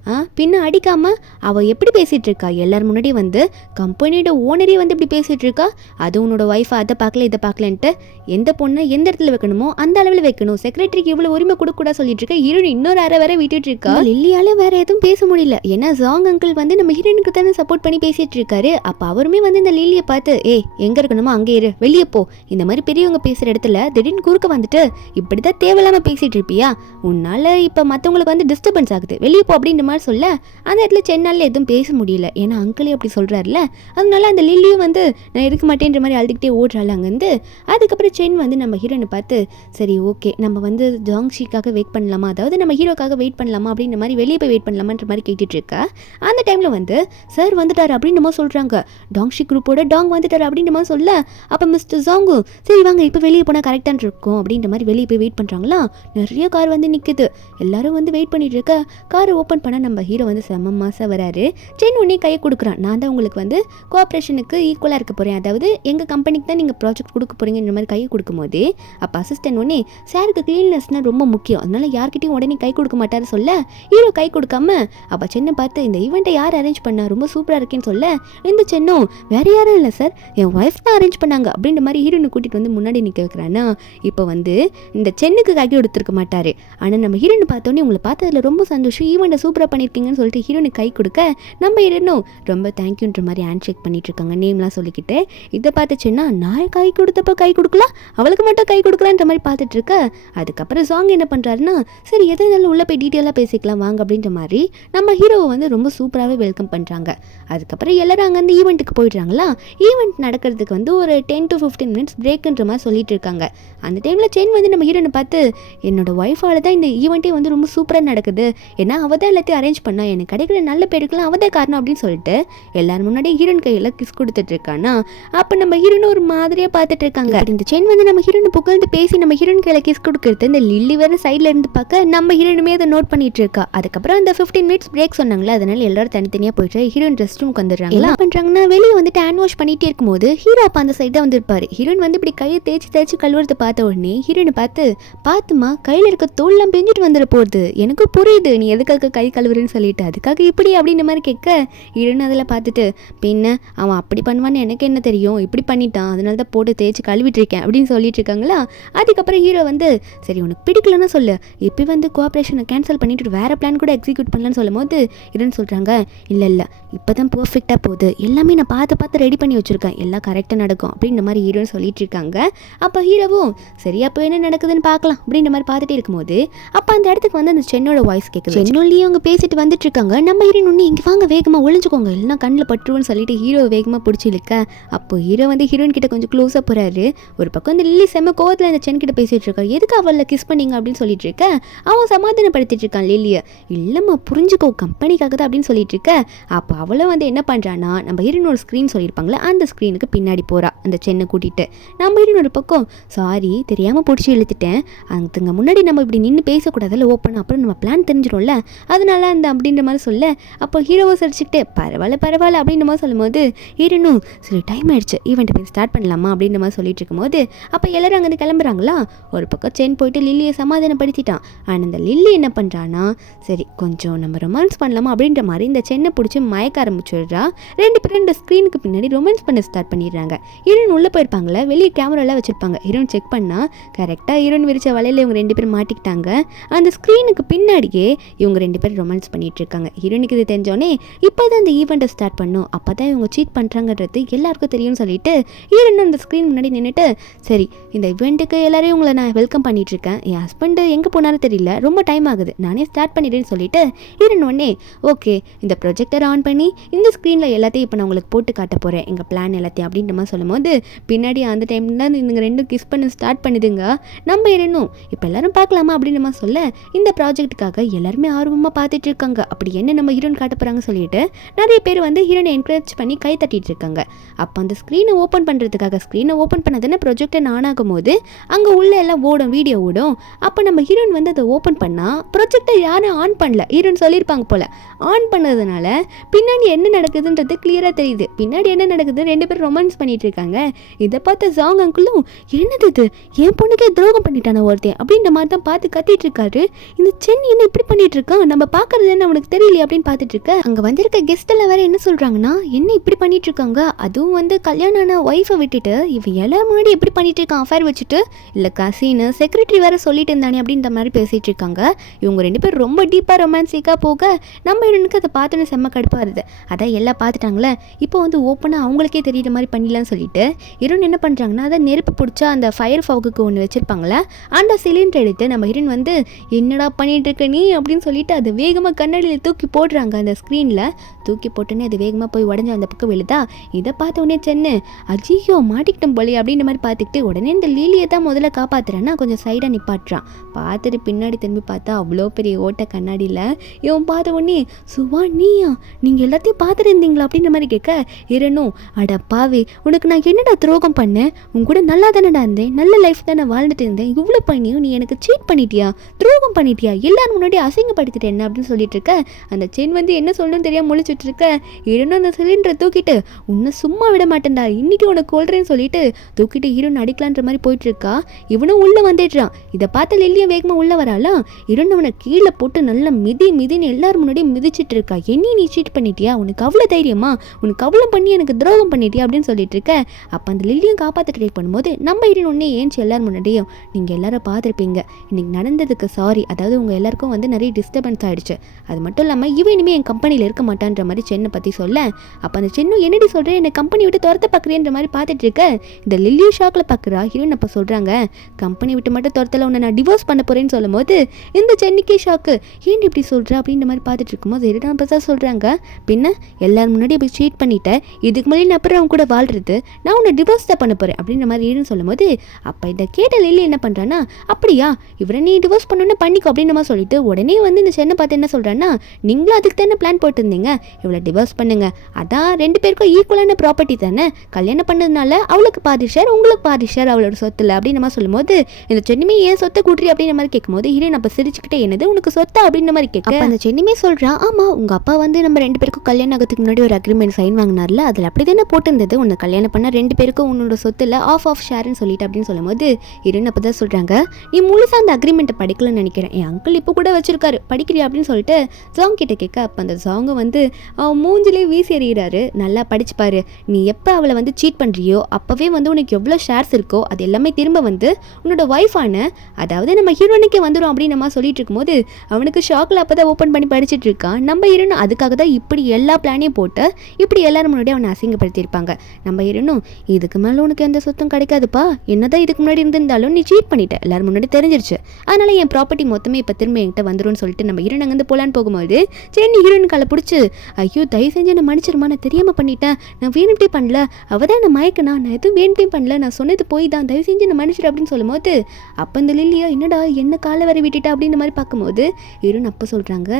பின்ன அடிக்காம அவள் எப்படி பேசிகிட்டு இருக்கா, எல்லாரும் முன்னாடி வந்து கம்பெனியோட ஓனரே வந்து இப்படி பேசிகிட்டு இருக்கா, அது உன்னோட ஒய்ஃபை அதை பார்க்கல இதை பார்க்கலன்ட்டு எந்த பொண்ணை எந்த இடத்துல வைக்கணுமோ அந்த அளவில் வைக்கணும், செக்ரட்டரிக்கு இவ்வளோ உரிமை கொடுக்கூட சொல்லிட்டு இருக்கா. இன்னொரு அரை வரை விட்டுட்டு இருக்கா. லில்லியால வேற எதுவும் பேச முடியல, ஏன்னா ஜாங் அங்கிள் வந்து நம்ம ஹீரோனுக்கு தானே சப்போர்ட் பண்ணி பேசிட்டு இருக்காரு. அப்போ அவருமே வந்து இந்த லில்லியை பார்த்து எங்க இருக்கணுமோ அங்கே இரு, வெளியே போ, இந்த மாதிரி பெரியவங்க பேசுற இடத்துல திடீர்னு குறுக்க வந்துட்டு இப்படிதான் தேவையில்லாம பேசிட்டு இருப்பியா, உன்னால இப்ப மற்றவங்களுக்கு வந்து டிஸ்டர்பன்ஸ் ஆகுது, வெளியே போ அப்படின்ற மாதிரி சொல்ல அந்த இடத்துல சென்னால எதுவும் பேச முடியல, ஏன்னா அங்கிளே அப்படி சொல்றாருல. அதனால அந்த லில்லியும் வந்து நான் இருக்க மாட்டேன்ற மாதிரி அழுதுகிட்டே ஓடுறாள் அங்கேருந்து. அதுக்கப்புறம் சென் வந்து நம்ம ஹீரோனை பார்த்து சரி ஓகே நம்ம வந்து ஜாங்ஷிக்காக வெயிட் பண்ணலாமா, அதாவது நம்ம ஹீரோக்காக வெயிட் பண்ணலாமா அப்படின்ற மாதிரி வெளியே போய் வெயிட் பண்ணலாமான்ற மாதிரி கேட்டுட்டு இருக்கா. அந்த டைம்ல வந்து சார் வந்துட்டாரு அப்படின்ற மாதிரி சொல்றாங்க, டாங்ஷி குரூப்போட டாங் வந்துட்டாரு அப்படின்ற மாதிரி சொல்ல அப்போ மிஸ்டர் ஜாங்கு சரி வாங்க இப்போ வெளியே போனால் கரெக்டாக இருக்கும் அப்படின்ற மாதிரி வெளியே போய் வெயிட் பண்ணுறாங்களா. நிறைய கார் வந்து நிற்குது, எல்லாரும் வந்து வெயிட் பண்ணிட்டு இருக்க. காரை ஓப்பன் பண்ண நம்ம ஹீரோ வந்து செம்ம மாசா வராரு. சென் உடனே கையை கொடுக்குறான், நான் தான் உங்களுக்கு வந்து கோஆப்ரேஷனுக்கு ஈக்குவலாக இருக்க போகிறேன், அதாவது எங்கள் கம்பெனிக்கு தான் நீங்கள் ப்ராஜெக்ட் கொடுக்க போகிறீங்கன்ற மாதிரி கையை கொடுக்கும் போது அப்போ அசிஸ்டன்ட் உடனே சாருக்கு க்ளீன்னஸ்னால் ரொம்ப முக்கியம், அதனால யார்கிட்டையும் உடனே கை கொடுக்க மாட்டாரு சொல்ல ஹீரோ கை கொடுக்காம அப்போ சென்னை பார்த்து இந்த ஈவெண்ட்டை யார் அரேஞ்ச் பண்ணா, ரொம்ப சூப்பராக இருக்கேன்னு சொல்ல இந்த சென்னும் வேற யாரும் இல்லை சார் என் ஒய்ஃப் தான் அரேஞ்ச் பண்ணாங்க அப்படின்ற மாதிரி ஹீரோனை கூட்டிகிட்டு வந்து முன்னாடி நிற்க வைக்கிறான்னா. இப்போ வந்து இந்த சென்னுக்கு கை கொடுத்துருக்க மாட்டார், ஆனால் நம்ம ஹீரோனை பார்த்தோன்னே உங்களை பார்த்ததில் ரொம்ப சந்தோஷம், ஈவெண்ட்டை சூப்பராக பண்ணியிருக்கீங்கன்னு சொல்லிட்டு ஹீரோனுக்கு கை கொடுக்க நம்ம ஹீரோனும் ரொம்ப தேங்க்யூன்ற மாதிரி ஹேண்ட் ஷேக் பண்ணிட்டு இருக்காங்க, நேம்லாம் சொல்லிக்கிட்டு. இதை பார்த்துச்சுன்னா நான் கை கொடுத்தப்போ கை கொடுக்கலாம், அவளுக்கு மட்டும் கை கொடுக்கலான்ற மாதிரி பார்த்துட்டு இருக்க. அதுக்கப்புறம் சாங் என்ன பண்ணுறாருன்னா சரி எது இருந்தாலும் உள்ளே போய் டீட்டெயிலாக பேசிக்கலாம் வாங்க அப்படின்ற மாதிரி நம்ம ஹீரோவை வந்து ரொம்ப சூப்பராகவே வெல்கம் பண்ணுறாங்க. அதுக்கப்புறம் எல்லாரும் அங்கேருந்து ஈவெண்ட்டுக்கு போயிடுறாங்களா. ஈவெண்ட் நடக்கிறதுக்கு வந்து ஒரு 10 to 15 minutes பிரேக்குன்ற மாதிரி சொல்லிட்டு இருக்காங்க. அந்த டைமில் சென் வந்து நம்ம ஹீரோனை பார்த்து என்னோட ஒய்ஃபால தான் இந்த ஈவெண்ட்டே வந்து ரொம்ப சூப்பராக நடக்குது, ஏன்னா அவள் தான் எல்லாத்தையும் அரேஞ்ச் பண்ணா, எனக்கு கிடைக்கிற நல்ல பேருக்குலாம் அவள் தான் காரணம் அப்படின்னு சொல்லிட்டு எல்லாரும் முன்னாடி ஹீரோன் கையில் கிஸ் கொடுத்துட்டு இருக்கானா. அப்போ நம்ம ஹீரோனை ஒரு மாதிரியாக பார்த்துட்டு இருக்காங்க. இந்த சென் வந்து நம்ம ஹீரோனை புகழ்ந்து பேசி நம்ம ஹீரோன் கையில் கிஸ் கொடுக்குறது இந்த லில்லி வேறு சைடில் இருந்து பார்க்க நம்ம ஹீரோனுமே அதை நோட் பண்ணிட்டு இருக்கா. அதுக்கப்புறம் அந்த 15 minutes பிரேக் சொன்னாங்களா, அதனால எல்லாரும் தனித்தனியாக போயிட்டு ஹீரோயின் ரெஸ்ட் ரூமுக்கு வந்துடுறாங்க. என்ன பண்ணுறாங்கன்னா வெளியே வந்துட்டு ஹேண்ட் வாஷ் பண்ணிகிட்டே இருக்கும்போது ஹீரோ அப்போ அந்த சைடு தான் வந்திருப்பாரு. ஹீரோயின் வந்து இப்படி கையை தேய்ச்சி கழுவுறதை பார்த்த உடனே ஹீரோனை பார்த்துமா கையில் இருக்க தோல்லாம் பெஞ்சிட்டு வந்துட போகுது, எனக்கு புரியுது நீ எதுக்காக கை கழுவுறேன்னு சொல்லிட்டு, அதுக்காக இப்படி அப்படின்ற மாதிரி கேட்க ஹீரோயின் அதில் பார்த்துட்டு பின்ன அவன் அப்படி பண்ணுவான்னு எனக்கு என்ன தெரியும், இப்படி பண்ணிட்டான் அதனால தான் போட்டு தேய்ச்சி கழுவிட்டு இருக்கேன் அப்படின்னு சொல்லிட்டு இருக்காங்களா. அதுக்கப்புறம் ஹீரோ வந்து சரி உனக்கு பிடிக்கலன்னா சொல்லு, இப்போ வந்து கோஆப்ரேஷனை கேன்சல் பண்ணிட்டு வேற பிளான் கூட எக்ஸிக்யூட் பண்ணலான்னு சொல்லும் போது ஹீரோன்னு சொல்கிறாங்க இல்லை இப்போ தான் பர்ஃபெக்டாக போகுது, எல்லாமே நான் பார்த்து ரெடி பண்ணி வச்சுருக்கேன், எல்லாம் கரெக்டாக நடக்கும் அப்படின்ற மாதிரி ஹீரோன்னு சொல்லிட்டு இருக்காங்க. அப்போ ஹீரோவும் சரியா இப்போ என்ன நடக்குதுன்னு பார்க்கலாம் அப்படின்ற மாதிரி பார்த்துட்டே இருக்கும்போது அப்போ அந்த இடத்துக்கு வந்து அந்த சென்னோட வாய்ஸ் கேட்குது. சென்னோலேயே அவங்க பேசிட்டு வந்துட்டு இருக்காங்க. நம்ம ஹீரோயின் ஒன்று இங்கே வாங்க வேகமாக ஒழிஞ்சுக்கோங்க எல்லாம் கண்ணில் பட்டுருன்னு சொல்லிட்டு ஹீரோ வேகமாக பிடிச்சி இழுக்க அப்போ ஹீரோ வந்து ஹீரோயின் கிட்ட கொஞ்சம் க்ளோஸாக போகிறாரு. ஒரு பக்கம் இந்த லில்லி செம்ம கோவத்தில் அந்த சென் கிட்ட பேசிட்டு இருக்கா, எதுக்கு அவளை கிஸ் பண்ணீங்க அப்படின்னு சொல்லிட்டு இருக்க. அவன் சமாதானப்படுத்திட்டு இருக்கான் லில்லியை, இல்லைம்மா புரிஞ்சுக்கோ கம்பெனிக்காக தான் அப்படின்னு சொல்லிட்டு இருக்க. அப்போ அவளை வந்து என்ன பண்ணுறான்னா நம்ம ஹீரோயின் ஒரு ஸ்க்ரீன் சொல்லியிருப்பாங்களே அந்த ஸ்க்ரீனுக்கு பின்னாடி போகிறா அந்த சென்னை கூட்டிகிட்டு. நம்ம ஹீரோயின் ஒரு பக்கம் சாரி தெரியாமல் பிடிச்சி இழுத்துட்டேன், அங்க முன்னாடி நம்ம இப்படி நின்று பேசக்கூடாதுல்ல ஓப்பன், அப்புறம் நம்ம பிளான் தெரிஞ்சிடும்ல அதனால அந்த அப்படின்ற மாதிரி சொல்ல அப்போ ஹீரோவை சரிச்சுக்கிட்டு பரவாயில்ல அப்படின்ற மாதிரி சொல்லும்போது ஹீரோனும் சரி டைம் ஆயிடுச்சு ஈவெண்ட் போய் ஸ்டார்ட் பண்ணலாமா அப்படின்ற மாதிரி சொல்லிட்டு இருக்கும்போது அப்போ எல்லாரும் அங்கேருந்து கிளம்புறாங்களா. ஒரு பக்கம் சென் போயிட்டு லில்லியை சமாதானப்படுத்திட்டான். ஆனால் இந்த லில்லி என்ன பண்ணுறான்னா சரி கொஞ்சம் நம்ம ரொமான்ஸ் பண்ணலாமா அப்படின்ற மாதிரி இந்த சென்னை பிடிச்சி மயக்க ஆரம்பிச்சுடுறா. ரெண்டு பேரும் இந்த ஸ்க்ரீனுக்கு பின்னாடி ரொமான்ஸ் பண்ண ஸ்டார்ட் பண்ணிடுறாங்க. ஹீரோயின் உள்ளே போயிருப்பாங்களே வெளியே கேமராலாம் வச்சுருப்பாங்க. ஹீரோயின் செக் பண்ணால் கரெக்டாக ஹீரோயின் விரிச்ச வலையில் இவங்க ரெண்டு பேரும் மாட்டிக்கிட்டாங்க. அந்த ஸ்க்ரீனுக்கு பின்னாடியே இவங்க ரெண்டு பேரும் ரொமான்ஸ் பண்ணிட்டு இருக்காங்க. ஹீரோனுக்கு இது தெரிஞ்சோடனே இப்போ தான் இந்த ஈவெண்ட்டை ஸ்டார்ட் பண்ணும், அப்போ தான் இவங்க சீட் பண்ணுறாங்கன்றது எல்லாருக்கும் தெரியும்னு சொல்லிட்டு ஹீரோயின் அந்த ஸ்க்ரீன் முன்னாடி நின்றுட்டு சரி இந்த ஈவெண்ட்டுக்கு எல்லாரையும் உங்களை நான் வெல்கம் பண்ணிட்டு இருக்கேன், என் ஹஸ்பண்டு எங்கே போனாலும் தெரியல ரொம்ப டைம் ஆகுது நானே ஸ்டார்ட் பண்ணிடுறேன்னு சொல்லிட்டு ஹீரோயின் உடனே ஓகே இந்த ப்ரொஜெக்டர் ஆன் பண்ணி இந்த ஸ்க்ரீனில் எல்லாத்தையும் இப்போ நான் உங்களுக்கு போட்டு காட்ட போகிறேன் எங்கள் பிளான் எல்லாத்தையும் அப்படின்ற மாதிரி சொல்லும் போது பின்னாடி அந்த டைம் தான் இவங்க ரெண்டும் கிஸ் பண்ண ஸ்டார்ட் பண்ணுதுங்க. நம்ம ஹீரோனும் இப்போ எல்லாரும் பார்க்கலாமா அப்படின்ற மாதிரி சொல்ல இந்த ப்ராஜெக்ட்டுக்காக எல்லாருமே ஆர்வமாக பார்த்துட்டு இருக்காங்க. அப்படி என்ன நம்ம ஹீரோயின் காட்ட போகிறாங்க சொல்லிட்டு நிறைய பேர் வந்து ஹீரோனை என்கரேஜ் பண்ணி கை தட்டிட்டு இருக்காங்க. அப்போ அந்த ஸ்க்ரீனை ஓப்பன் பண்ணுறதுக்காக ஸ்க்ரீனை ஓப்பன் பண்ணதுன்னு ப்ரொஜெக்டர் ஆன் ஆகும் போது அங்கே உள்ள எல்லாம் ஓடும் வீடியோ ஓடும். அப்போ நம்ம ஹீரோயின் வந்து அதை ஓப்பன் பண்ணால் ப்ரொஜெக்டர் யாரும் ஆன் பண்ணல, ஹீரோயின் சொல்லியிருப்பாங்க போல் ஆன் பண்ணதுனால பின்னாடி என்ன நடக்குதுன்றது கிளியராக தெரியுது. பின்னாடி என்ன நடக்குது, 2 பேரும் ரொமான்ஸ் பண்ணிட்டு இருக்காங்க. இதை பார்த்த ஜாங் அங்கிளும் என்னது இது, என் பொண்ணுக்கே துரோகம் பண்ணிட்டான ஒருத்தன் அப்படின்ற மாதிரி தான் பார்த்து கத்திட்டு இருக்காரு. இந்த சென் என்ன இப்படி பண்ணிட்டு இருக்கான், நம்ம பார்க்கறது என்ன அவனுக்கு தெரியலையே அப்படின்னு பார்த்துட்டு இருக்க. அங்கே வந்திருக்க கெஸ்ட் எல்லாம் வேற என்ன சொல்றாங்கன்னா, என்ன இப்படி பண்ணிட்டு இருக்காங்க, அதுவும் வந்து கல்யாணம் ஆன ஒய்ஃபை விட்டுட்டு இவன் எல்லாரும் முன்னாடி எப்படி பண்ணிட்டு இருக்கான் அஃபேர் வச்சுட்டு, இல்லை கசின்னு செக்ரட்டரி வேற சொல்லிட்டு இருந்தானே அப்படின்ற மாதிரி பேசிட்டு இருக்காங்க. இவங்க 2 பேர் ரொம்ப டீப்பாக ரொமான்ஸிக்காக போக நம்ம எனக்கு அதை பார்த்துன்னு செம்ம கடுப்பாக வருது. அதான் எல்லாம் பார்த்துட்டாங்களே, இப்போ வந்து ஓப்பனாக அவங்களுக்கே தெரியுற மாதிரி பண்ணிடலான்னு சொல்லிட்டு ஹீரோன் என்ன பண்ணுறாங்கன்னா, அதை நெருப்பு பிடிச்சா அந்த ஃபயர் ஃபாகுக்கு ஒன்று வச்சுருப்பாங்களே, அந்த சிலிண்டர் எடுத்து நம்ம ஹீரோன் வந்து என்னடா பண்ணிட்டு இருக்க நீ அப்படின்னு சொல்லிட்டு அதை வேகமாக கண்ணாடியில் தூக்கி போடுறாங்க. அந்த ஸ்க்ரீனில் தூக்கி போட்டோன்னே அது வேகமாக போய் உடஞ்சி அந்த பக்கம் விழுதா. இதை பார்த்த உடனே சென்னு அஜியோ மாட்டிக்கிட்டோம் போலே அப்படின்ற மாதிரி பார்த்துக்கிட்டு உடனே இந்த லீலியை தான் முதல்ல காப்பாற்றுறேன்னா கொஞ்சம் சைடாக நிப்பாட்டுறான். பார்த்துட்டு பின்னாடி திரும்பி பார்த்தா அவ்வளோ பெரிய ஓட்ட கண்ணாடியில் இவன் பார்த்த உடனே சுவா நீயா, நீங்கள் எல்லாத்தையும் பார்த்துருந்தீங்களா அப்படின்ற மாதிரி கேட்க ஹீரோனும் அட பாவி உனக்கு நான் என்னடா துரோகம் பண்ணேன், உன் கூட நல்லா தானடா இருந்தேன், நல்ல லைஃப் தானே வாழ்ந்துட்டு இருந்தேன், இவ்வளோ பண்ணியும் நீ எனக்கு சீட் பண்ணிட்டியா, துரோகம் பண்ணிட்டியா, எல்லாரும் முன்னாடி அசிங்கப்படுத்திட்டேன் என்ன அப்படின்னு சொல்லிட்டு இருக்க. அந்த சென் வந்து என்ன சொல்லணும்னு தெரியாம முழிச்சுட்டு இருக்க. ஹீரோனும் அந்த சிலிண்டரை தூக்கிட்டு உன்னை சும்மா விட மாட்டேன்டா, இன்னைக்கு உனக்கு கொள்றேன்னு சொல்லிட்டு தூக்கிட்டு ஹீரோன் அடிக்கலான்ற மாதிரி போயிட்டு இருக்கா. இவனும் உள்ள வந்துடுறான். இதை பார்த்து லில்லியும் வேகமாக உள்ள வராலாம். ஹீரோன் அவனை கீழே போட்டு நல்லா மிதின்னு எல்லாரும் முன்னாடியும் மிதிச்சிட்டு இருக்கா. என்ன நீ சீட் பண்ணிட்டியா, உனக்கு அவ்வளோ தைரியமா, உனக்கு அவ்வளோ பண்ணி எனக்கு துரோகம் பண்ணிட்டியா அப்படின்னு சொல்லிட்டு இருக்க. அப்போ அந்த லில்லியும் காப்பாற்ற ட்ரை பண்ணும்போது நம்ம ஹீரோன் ஒன்னே ஏன்ச்சு எல்லாரும் முன்னாடியும் நீங்கள் எல்லாரும் பார்த்துருப்பீங்க, இன்னைக்கு நடந்ததுக்கு சாரி, அதாவது உங்கள் எல்லாருக்கும் வந்து நிறைய டிஸ்டர்பன்ஸ் ஆயிடுச்சு, அது மட்டும் இல்லாமல் இவன் இனிமேல் என் கம்பெனியில் இருக்க மாட்டான்ற மாதிரி சென்னை பற்றி சொல்ல. அப்போ அந்த சென்னும் என்னடி சொல்கிறேன், என்னை கம்பெனி விட்டு துரத்த பார்க்குறேன்ற மாதிரி பார்த்துட்டு இருக்க. இந்த லில்லியும் ஷாக்கில் பார்க்குறா. ஹீரோன் அப்போ சொல்கிறாங்க கம்பெனி விட்டு மட்டும் துரத்தல, உன்னை நான் டிவோர்ஸ் பண்ண போகிறேன்னு சொல்லும் போது இந்த சென்னிக்கே ஷாக்கு. ஏன் இப்படி சொல்கிற அப்படின்ற மாதிரி பார்த்துட்டு இருக்கும்போது ஹீரோன் அப்போ தான் சொல்கிறாங்க, பின்ன எல்லாரும் முன்னாடி இப்படி சீட் பண்ணிட்டேன், இதுக்கு மேலே நான் அப்புறம் அவங்க கூட வாழ்றது, நான் உன்னை டிவோர்ஸ் தான் பண்ண போகிறேன் அப்படின்ற மாதிரி ஹீரோன் சொல்லும் போது அப்போ இந்த கேட்ட லில்லி என்ன பண்ணுறான்னா, அப்படியா இவரை நீ டிவோர்ஸ் பண்ணணுன்னு பண்ணிக்கோ அப்படின்ற மாதிரி சொல்லிட்டு உடனே வந்து இந்த சென்னை பார்த்து என்ன சொல்கிறான்னா, நீங்களும் அதுக்கு தானே பிளான் போட்டுருந்தீங்க, இவளை டிவோர்ஸ் பண்ணுங்க, அதான் 2 பேருக்கும் ஈக்குவலான ப்ராப்பர்ட்டி தானே, கல்யாணம் பண்ணதுனால அவளுக்கு பாதி ஷேர் உங்களுக்கு பாதி ஷேர் அவளோட சொத்துல அப்படின்னு நம்ம சொல்லும்போது இந்த சென்னிமே ஏன் சொத்தை கூட்டுறி அப்படின்ற மாதிரி கேட்கும்போது ஹீரோன் அப்போ சிரிச்சுக்கிட்டே என்னது உனக்கு சொத்தா அப்படின்ற மாதிரி கேட்க. அந்த சென்னிமே சொல்கிறான், ஆமாம் உங்கள் அப்பா வந்து நம்ம 2 பேருக்கும் கல்யாணம் ஆகிறதுக்கு முன்னாடி ஒரு அக்ரிமெண்ட் சைன் வாங்கினார்ல, அதில் அப்படி தானே போட்டிருந்தது, உன்னை கல்யாணம் பண்ணால் 2 பேருக்கும் உன்னோட சொத்துல ஆஃப் ஷேர்னு சொல்லிட்டு அப்படின்னு சொல்லும்போது ஹீரோன் அப்போ தான் சொல்கிறாங்க, நீ முழுசாக அந்த அக்ரிமெண்ட்டை படிக்கலன்னு நினைக்கிறேன், என் அங்கிள் இப்போ கூட வச்சிருக்காரு படிக்கிறியா அப்படின்னு சொல்லிட்டு ஜாங் கிட்ட கேட்க. அப்போ அந்த ஜாங்கை வந்து அவன் மூஞ்சிலே வீசி எறிகிறாரு, நல்லா படிச்சுப்பாரு, நீ எப்போ அவளை வந்து சீட் பண்ணுறியோ அப்போவே வந்து உனக்கு எவ்வளோ ஷேர்ஸ் இருக்கோ அது எல்லாமே திரும்ப வந்து உன்னோட ஒய்ஃபான, அதாவது நம்ம ஹீரோனுக்கே வந்துடும் அப்படின்னு நம்ம சொல்லிட்டு இருக்கும்போது அவனுக்கு ஷாக்கில் அப்போ தான் ஓப்பன் பண்ணி படிச்சுட்டு இருக்கான். நம்ம ஹீரோனும் அதுக்காக தான் இப்படி எல்லா பிளானையும் போட்டு இப்படி எல்லாரும் முன்னாடி அவனை அசிங்கப்படுத்தியிருப்பாங்க. நம்ம ஹீரோனும் இதுக்கு மேலே உனக்கு எந்த சொத்தும் கிடைக்காதுப்பா, என்னதான் இதுக்கு முன்னாடி இருந்திருந்தாலும் நீ சீட் பண்ணிட்ட, எல்லாரும் முன்னாடி தெரிஞ்சிருச்சு, அதனால என் ப்ராப்பர்ட்டி மொத்தமே இப்போ திரும்ப என்கிட்ட வந்துடும் சொல்லிட்டு நம்ம ஹீரோன் அங்கேருந்து போலான்னு போகும்போது சரி ஹீரோன் காலை பிடிச்சி ஐயோ தயவு செஞ்சு நான் மன்னிச்சிருமா, நான் தெரியாமல் பண்ணிட்டேன், நான் வேணும்ட்டே பண்ணல, அவள் தான் நான் மயக்கனா, நான் எதுவும் வேணும்ட்டே பண்ணல, நான் சொன்னது போய் தான், தயவு செஞ்சு நான் மன்னிச்சிரு அப்படின்னு சொல்லும்போது அப்போ இந்த லில்லியா என்னடா என்ன காலை வரை விட்டுட்டா அப்படின்ற மாதிரி பார்க்கும்போது ஹீரோன் அப்போ சொல்கிறாங்க,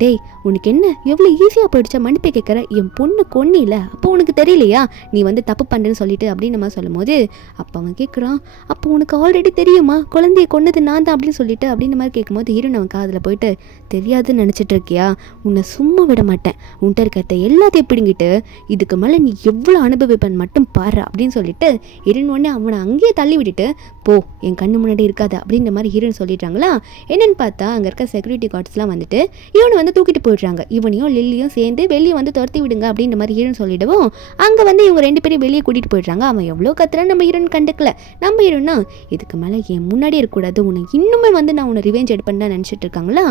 டேய் உனக்கு என்ன எவ்வளோ ஈஸியாக போயிடுச்சா மன்னிப்பை கேட்குற, என் பொண்ணு கொன்னு இல்லை அப்போ உனக்கு தெரியலையா நீ வந்து தப்பு பண்ணுறேன்னு சொல்லிட்டு அப்படின்னு நம்ம சொல்லும்போது அப்போ அவன் கேட்குறான், அப்போ உனக்கு ஆல்ரெடி தெரியுமா குழந்தைய கொன்னது நான் தான் அப்படின்னு சொல்லிட்டு அப்படின்ற மாதிரி கேட்கும்போது ஹீரோன் அவன் காதில் போயிட்டு தெரியாதுன்னு நினச்சிட்டு இருக்கியா, உன்னை சும்மா விட மாட்டேன், உன்ட்ட இருக்கிறத எல்லாத்தையும் பிடிங்கிட்டு இதுக்கு மேலே நீ எவ்வளோ அனுபவிப்பேன் மட்டும் பாரு அப்படின்னு சொல்லிட்டு ஹீரோன் உடனே அவனை அங்கேயே தள்ளி விட்டுட்டு போ என் கண்ணு முன்னாடி இருக்காது அப்படின்ற மாதிரி ஹீரோன் சொல்லிட்டாங்களா. என்னன்னு பார்த்தா அங்கே இருக்க செக்யூரிட்டி கார்ட்ஸ்லாம் வந்துட்டு இவனை வந்து தூக்கிட்டு போயிடுறாங்க. இவனையும் லில்லியும் சேர்ந்து வெளியே வந்து துரத்தி விடுங்க அப்படின்ற மாதிரி ஹீரோன் சொல்லிடுவோம். அங்கே வந்து இவங்க 2 பேரும் வெளியே கூட்டிகிட்டு போயிடுறாங்க. அவன் எவ்வளோ கத்துறான்னு நம்ம ஹீரோன் கண்டுக்கல. நம்ம ஹீரோன்னா இதுக்கு மேலே என் முன்னாடி இருக்கக்கூடாது, உன்னை இன்னுமே வந்து நான் உன்னை ரிவெஞ்ச் எடுப்பேன்னு தான் நினச்சிட்டு இருக்காங்களா.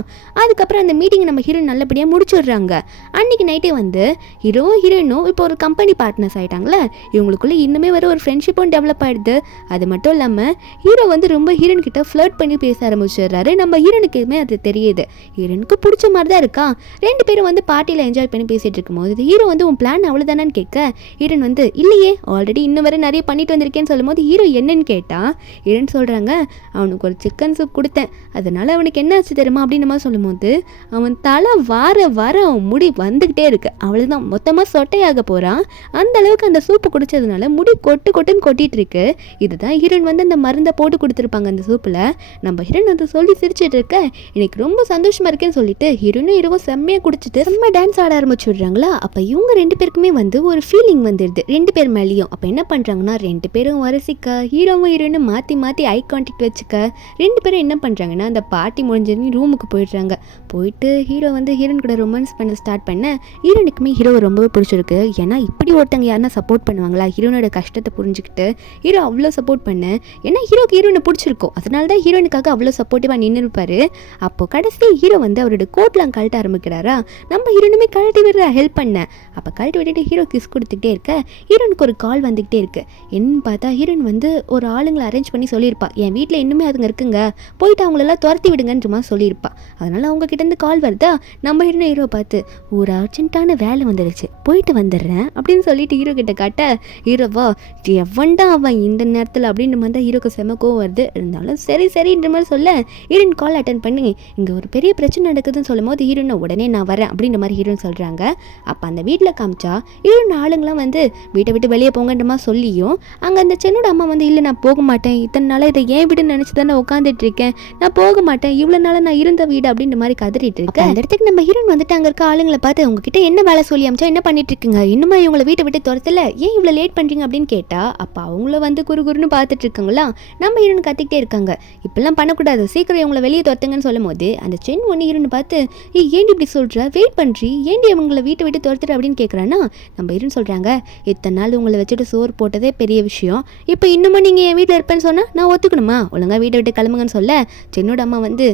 அதுக்கப்புறம் அந்த மீட்டிங் நம்ம ஹீரோன் நல்லபடியாக முடிச்சுடுறாங்க. அன்றைக்கி நைட்டே வந்து ஹீரோயினும் இப்போ ஒரு கம்பெனி பார்ட்னர்ஸ் ஆகிட்டாங்களே, இவங்களுக்குள்ளே இன்னுமே வர ஒரு ஃப்ரெண்ட்ஷிப்பும் டெவலப் ஆகிடுது. அது மட்டும் இல்லாமல் ஹீரோ வந்து ரொம்ப ஹீரோன் கிட்ட ஃப்ளர்ட் பண்ணி பேச ஆரம்பிச்சிடுறாரு. நம்ம ஹீரோனுக்குமே அது தெரியுது, ஹீரோனுக்கு பிடிச்ச மாதிரி தான் இருக்கா. 2 பேரும் வந்து பார்ட்டியில் என்ஜாய் பண்ணி பேசிகிட்டு இருக்கும்போது ஹீரோ வந்து உன் பிளான் அவ்வளோதானு கேட்க ஹீரோன் வந்து இல்லையே ஆல்ரெடி இன்னும் வரை நிறைய பண்ணிட்டு வந்திருக்கேன்னு சொல்லும்போது ஹீரோ என்னன்னு கேட்டால் ஹீரோன் சொல்கிறாங்க, அவனுக்கு ஒரு சிக்கன் சூப் கொடுத்தேன், அதனால் அவனுக்கு என்ன ஆச்சு தெரியுமா அப்படின்னு நம்ம சொல்லும்போது அவன் தலை வார அவன் முடி வந்துக்கிட்டே இருக்கு, அவ்வளோதான் மொத்தமாக சொட்டையாக போகிறான். அந்த அளவுக்கு அந்த சூப்பு குடிச்சதுனால முடி கொட்டுன்னு கொட்டிட்டு இருக்கு. இதுதான் ஹீரோன் வந்து அந்த மருந்தை போட்டு கொடுத்துருப்பாங்க அந்த சூப்பில். நம்ம ஹீரோன் அதை சொல்லி சிரிச்சிட்டு இருக்க எனக்கு ரொம்ப சந்தோஷமாக இருக்கேன்னு சொல்லிட்டு ஹீரோனும் ஹீரோவும் செம்மையாக குடிச்சிட்டு செம்ம டான்ஸ் ஆட ஆரம்பிச்சுடுறாங்களா. அப்போ இவங்க 2 பேருக்குமே வந்து ஒரு ஃபீலிங் வந்துடுது 2 பேர் மேலேயும். அப்போ என்ன பண்ணுறாங்கன்னா 2 பேரும் வரசிக்க ஹீரோவும் ஹீரோயினும் மாற்றி மாற்றி ஐ கான்டாக்ட் வச்சுக்க 2 பேரும் என்ன பண்ணுறாங்கன்னா அந்த பார்ட்டி முடிஞ்சதுன்னு ரூமுக்கு போயிடுறாங்க. போயிட்டு ஹீரோ வந்து ஹீரோயின் கூட ரொமான்ஸ் பண்ண ஸ்டார்ட் பண்ண ஹீரோனுக்குமே ஹீரோவை ரொம்பவே பிடிச்சிருக்கு. ஏன்னா இப்படி ஒருத்தங்க யாருன்னா சப்போர்ட் பண்ணுவாங்களா, ஹீரோனோட கஷ்டத்தை புரிஞ்சுக்கிட்டு ஹீரோ அவ்வளோ சப்போர்ட் பண்ண. ஏன்னா ஹீரோக்கு ஹீரோனை பிடிச்சிருக்கும், அதனால தான் ஹீரோனுக்காக அவ்வளோ சப்போர்ட்டிவாக நின்று இருப்பார். அப்போது கடைசி ஹீரோ வந்து அவரோட கோட்லாம் கழட்ட ஆரம்பிக்கிறாரா. நம்ம ஹீரோனுமே கழட்டி விடுற ஹெல்ப் பண்ண. அப்போ கழட்டி விட்டுட்டு ஹீரோ கிஸ் கொடுத்துக்கிட்டே இருக்க ஹீரோனுக்கு ஒரு கால் வந்துக்கிட்டே இருக்கு. என்னன்னு பார்த்தா ஹீரோயின் வந்து ஒரு ஆளுங்களை அரேஞ்ச் பண்ணி சொல்லியிருப்பா, என் வீட்டில் இன்னுமே அதுங்க இருக்குங்க, போயிட்டு அவங்களெல்லாம் துரத்தி விடுங்கன்ற மாதிரி சொல்லியிருப்பா. அதனால அவங்க கிட்டேருந்து கால் வருதா. நம்ம ஹீரோ பார்த்து ஒரு அர்ஜென்ட்டான வேலை வந்துடுச்சு, போயிட்டு வந்துடுறேன் அப்படின்னு சொல்லிட்டு ஹீரோ கிட்ட காட்ட ஹீரோவா எவன்டா அவன் இந்த நேரத்தில் அப்படின்ற மாதிரி தான் ஹீரோக்கு செமக்கவும் வருது. இருந்தாலும் சரி சரின்ற மாதிரி சொல்ல ஹீரோயின் கால் அட்டன் பண்ணி இங்கே ஒரு பெரிய பிரச்சனை நடக்குதுன்னு சொல்லும் போது ஹீரோனை உடனே நான் வரேன் அப்படின்ற மாதிரி ஹீரோன்னு சொல்கிறாங்க. அப்போ அந்த வீட்டில் காமிச்சா ஹீரோயின் ஆளுங்களாம் வந்து வீட்டை விட்டு வெளியே போங்கன்ற மாதிரி சொல்லியும் அங்கே அந்த சென்னோட அம்மா வந்து இல்லை நான் போக மாட்டேன், இத்தனை நாளாக இதை ஏன் வீடுன்னு நினச்சி தானே உட்காந்துட்டு இருக்கேன், நான் போக மாட்டேன், இவ்வளோ நாளாக நான் இருந்த வீடு அப்படின்ற மாதிரி கதறிட்டு இருக்கேன். அந்த இடத்துக்கு நம்ம ஹீரோயின் வந்துட்டு அங்கே இருக்க ஆளுங்களை பார்த்து உங்ககிட்ட என்ன வேலை சொல்லி அமிச்சா என்ன பண்ணிட்டு இருக்கீங்க, இன்னுமா இவங்களை வீட்டை விட்டு துரத்தல, ஏன் இவ்வளோ லேட் பண்ணுறீங்க அப்படின்னு கேட்டா அப்போ அவங்கள வந்து குறுகுறுன்னு பார்த்துட்டு இருக்காங்களா. நம்ம ஹீரோன் கத்திக்கிட்டே இருக்காங்க, இப்பெல்லாம் பண்ணக்கூடாது, சீக்கிரம் இவங்களை வெளியே துரத்துங்கன்னு சொல்லும் போது அந்த சென் ஒன்று ஹீரோன்னு பார்த்து ஏன் இப்படி சொல்கிற, வெயிட் பண்ணுறி, ஏன்டி இவங்களை வீட்டை விட்டு துரத்துற அப்படின்னு கேட்குறான்னா நம்ம ஹீரோன் சொல்கிறாங்க, இத்தனை நாள் உங்களை வச்சுட்டு சோறு போட்டதே பெரிய விஷயம், இப்போ இன்னுமா நீங்கள் என் வீட்டில் இருப்பேன்னு சொன்னால் நான் ஒத்துக்கணுமா, ஒழுங்காக வீட்டை விட்டு கிளம்புங்கன்னு சொல்ல சென்னோட அம்மா வந்து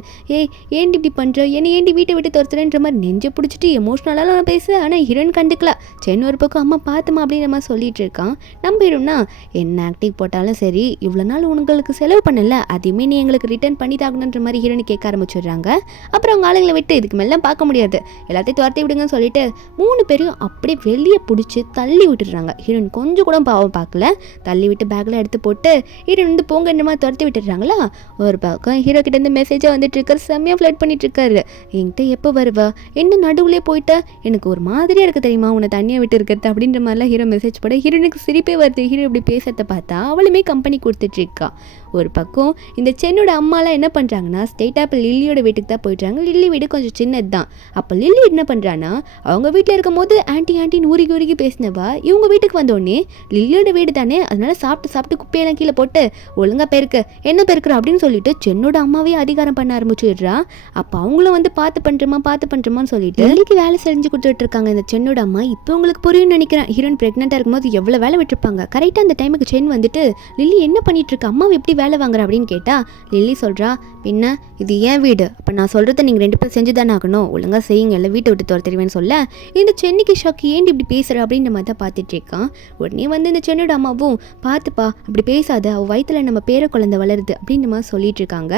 ஏன்டி இப்படி பண்ணுற, என்னை ஏன்டி வீட்டை விட்டு துரத்துறேன்ற மாதிரி நெஞ்சை பிடிச்சிட்டு எமோஷ்னலாக நான் பேசுகிறேன். ஆனால் ஹீரோயின் கண்டுக்கலாம். சென் ஒரு பக்கம் அம்மா பார்த்துமா அப்படின்ற மாதிரி சொல்லிட்டு இருக்கான். நம்ம ஹீரோன்னா என்ன ஆக்டிவ் போட்டாலும் சரி, இவ்வளோ நாள் உங்களுக்கு செலவு பண்ணல, அதையுமே நீ எங்களுக்கு ரிட்டர்ன் பண்ணி தாக்கணுன்ற மாதிரி ஹீரோனு கேட்க ஆரம்பிச்சிடுறாங்க. அப்புறம் அவங்க ஆளுங்களை விட்டு இதுக்கு மேலே பார்க்க முடியாது, எல்லாத்தையும் துரத்தி விடுங்கன்னு சொல்லிட்டு 3 பேரையும் அப்படியே வெளியே பிடிச்சி தள்ளி விட்டுடுறாங்க. ஹீரோயின் கொஞ்சம் கூட பாவம் பார்க்கல, தள்ளி விட்டு பேக்கில் எடுத்து போட்டு ஹீரோயின் வந்து போங்கன்ற மாதிரி துரத்தி விட்டுடுறாங்களா. ஒரு பக்கம் ஹீரோ கிட்ட இருந்து மெசேஜாக வந்துட்டு இருக்காரு, செம்மையாக ஃப்ளட் பண்ணிட்டு இருக்காரு. என்கிட்ட எப்போ வருவா, என்ன நடுவுலே போயிட்டா, எனக்கு ஒரு மாதிரியாக இருக்குது தெரியுமா உன்னை தனியாக விட்டு இருக்கிறது அப்படின்ற மாதிரிலாம் ஹீரோ மெசேஜ் போட ஹீரோனுக்கு சிரிப்பே வருது. ஹீரோ இப்படி பேசுறத பார்த்தா அவளுமே கம்பெனி கொடுத்துட்டு இருக்கா. ஒரு பக்கம் இந்த சென்னோட அம்மாலாம் என்ன பண்ணுறாங்கன்னா ஸ்ட்ரெயிட்டாக இப்போ லில்லியோட வீட்டுக்கு தான் போயிட்டாங்க. லில்லி வீடு கொஞ்சம் சின்னது தான். அப்போ லில்லி என்ன பண்ணுறான்னா அவங்க வீட்டில் இருக்கும் போது ஆன்ட்டின்னு ஊறிக்கி ஊறிக்கி பேசினவா இவங்க வீட்டுக்கு வந்தோடனே லில்லியோட வீடு தானே, அதனால சாப்பிட்டு குப்பையெல்லாம் கீழே போட்டு ஒழுங்காக பெருக்கு என்ன பெருக்குற அப்படின்னு சொல்லிட்டு சென்னோட அம்மாவே அதிகாரம் பண்ண ஆரம்பிச்சுடுறா. அப்போ அவங்களும் வந்து பார்த்து பண்ணுறமான்னு சொல்லிட்டு லில்லிக்கு வேலை செஞ்சு கொடுத்துட்டு இருக்காங்க இந்த சென்னோட அம்மா. இப்போ உங்களுக்கு புரியும்னு நினைக்கிறேன், ஹீரோயின் ப்ரெக்னெண்ட்டாக இருக்கும்போது எவ்வளோ வேலை விட்டுருப்பாங்க. கரெக்டாக அந்த டைமுக்கு சென் வந்துட்டு லில்லி என்ன பண்ணிட்டு இருக்க, அம்மாவை எப்படி வேலை வாங்குற அப்படின்னு கேட்டா லில்லி சொல்கிறா, பின்ன இது ஏன் வீடு, அப்போ நான் சொல்கிறத நீங்கள் 2 பேரும் செஞ்சு தானே ஆகணும், ஒழுங்காக செய்யுங்க, இல்லை வீட்டை விட்டு துரத்துருவேன்னு சொல்ல இந்த சென்னைக்கு ஷாக்கு ஏன் இப்படி பேசுகிற அப்படின்ற மாதிரி தான் பார்த்துட்டு இருக்கான். உடனே வந்து இந்த சென்னோட அம்மாவும் பார்த்துப்பா அப்படி பேசாத, அவள் வயிற்றில் நம்ம பேர குழந்தை வளருது அப்படின்ற மாதிரி சொல்லிட்டு இருக்காங்க.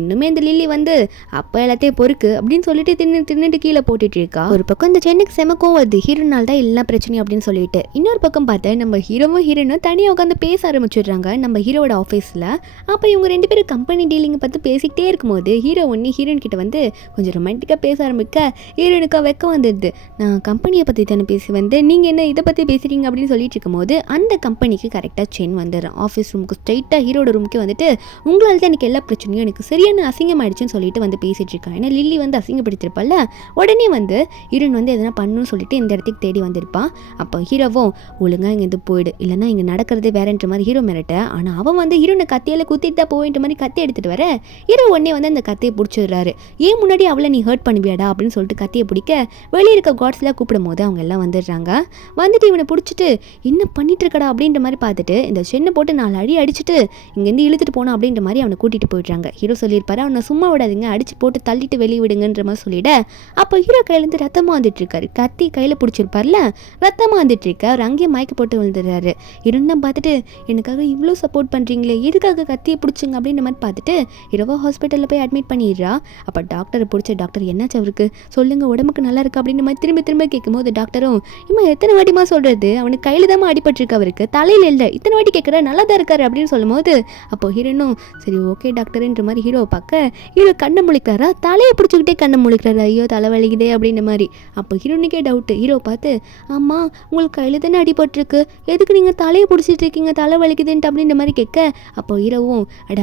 இன்னுமே இந்த லில்லி வந்து அப்போ எல்லாத்தையும் பொறுக்கு அப்படின்னு சொல்லிட்டு தின்னுட்டு கீழே போட்டுட்டு இருக்கா. ஒரு பக்கம் இந்த சென்னைக்கு செமக்கும் வருது, ஹீரோனால் தான் எல்லா பிரச்சனையும் அப்படின்னு சொல்லிட்டு. இன்னொரு பக்கம் பார்த்தா நம்ம ஹீரோனும் தனியாக உட்காந்து பேச ஆரம்பிச்சிடுறாங்க நம்ம ஹீரோட ஆஃபீஸில். அப்போ இவங்க 2 பேரும் கம்பெனி டீலிங்கை பார்த்து பேசிக்கிட்டே இருக்கும்போது ஹீரோ ஒன்று ஹீரோயின் கிட்ட வந்து கொஞ்சம் ரொமான்டிக்காக பேச ஆரம்பிக்க ஹீரோனுக்காக வெக்க வந்துடுது. நான் கம்பெனியை பற்றி தானே பேசி வந்து நீங்கள் என்ன இதை பற்றி பேசுகிறீங்க அப்படின்னு சொல்லிட்டு இருக்கும்போது அந்த கம்பெனிக்கு கரெக்டாக சென் வந்துடுறேன். ஆஃபீஸ் ரூமுக்கு ஸ்ட்ரைட்டாக ஹீரோட ரூமுக்கு வந்துட்டு உங்களால் தான் எனக்கு எல்லா பிரச்சனையும் எனக்கு சரியான அசிங்கமாயிடுச்சுன்னு சொல்லிட்டு வந்து பேசிகிட்டு இருக்கான். ஏன்னா லில்லி வந்து அசிங்கப்படுத்திருப்பால. உடனே வந்து ஹீரோயின் வந்து எதனா பண்ணணும்னு சொல்லிட்டு இந்த இடத்துக்கு தேடி வந்திருப்பான். அப்போ ஹீரோவும் ஒழுங்காக இங்கேருந்து போயிடு, இல்லைனா இங்கே நடக்கிறதே வேறன்ற மாதிரி ஹீரோ மிரட்ட. ஆனால் அவன் வந்து ஹீரோனை கத்தியால் குத்திட்டு தான் போயின்ற மாதிரி கத்தி எடுத்துகிட்டு வர ஹீரோ உடனே வந்து அந்த கத்தியை பிடிச்சிடுறாரு. ஏன் முன்னாடி அவளை நீ ஹர்ட் பண்ணுவியாடா அப்படின்னு சொல்லிட்டு கத்தியை பிடிக்க வெளியே இருக்க காட்ஸ்லாம் கூப்பிடும் போது அவங்க எல்லாம் வந்துடுறாங்க. வந்துட்டு இவனை பிடிச்சிட்டு என்ன பண்ணிட்டு இருக்கடா அப்படின்ற மாதிரி பார்த்துட்டு இந்த சென்னை போட்டு 4 அடி அடிச்சுட்டு இங்கேருந்து இழுத்துட்டு போனோம் அப்படின்ற மாதிரி அவனை கூட்டிகிட்டு போயிடுறாங்க. ஹீரோ சொல்லியிருப்பாரு அவனை சும்மா விடாதீங்க, அடிச்சு போட்டு தள்ளிட்டு வெளியே விடுங்கன்ற மாதிரி சொல்லிட அப்போ ஹீரோ கையிலேருந்து ரத்தமாக வந்துட்டு இருக்காரு. கத்தி கையில் பிடிச்சிருப்பார்ல, ரத்தமாக வந்துட்டு இருக்க அவர் அங்கேயே மயக்க போட்டு விழுந்துடுறாரு. இருந்தால் பார்த்துட்டு எனக்காக இவ்வளோ சப்போர்ட் பண்ணுறீங்களே, எதுக்காக கத்தியை பிடிச்சிங்க அப்படின்ற மாதிரி பார்த்துட்டு ஹீரோவா ஹாஸ்பிட்டலில் போய் அட்மிட் பண்ணிடுறா. அப்போ டாக்டரை பிடிச்ச டாக்டர் என்னாச்சு அவருக்கு சொல்லுங்கள், உடம்புக்கு நல்லா இருக்கு அப்படின்ற மாதிரி திரும்ப கேட்கும்போது டாக்டரும் இம்மா எத்தனை வாட்டிமா சொல்கிறது, அவனுக்கு கையில் தான் அடிபட்டிருக்கு, அவருக்கு தலையில் இல்லை, இத்தனை வாட்டி கேட்குற நல்லா தான் இருக்காரு அப்படின்னு சொல்லும் போது அப்போ ஹீரோனும் சரி ஓகே டாக்டர்ன்ற மாதிரி ஹீரோவை பார்க்க ஹீரோ கண்ணை முழிக்கிறாரா, தலையை பிடிச்சிக்கிட்டே கண்ணை முழிக்கிறாரு. ஐயோ தலை வலிக்குதே அப்படின்ற மாதிரி. அப்போ ஹீரோனுக்கே டவுட்டு. ஹீரோ பார்த்து அம்மா உங்களுக்கு கையில் தானே அடிபட்டிருக்கு, எதுக்கு நீங்கள் தலையை பிடிச்சிட்டு இருக்கீங்க, தலை வலிக்குதுன்ட்டு அப்படின்ற மாதிரி கேட்க அப்போ ஹீரோவும் அட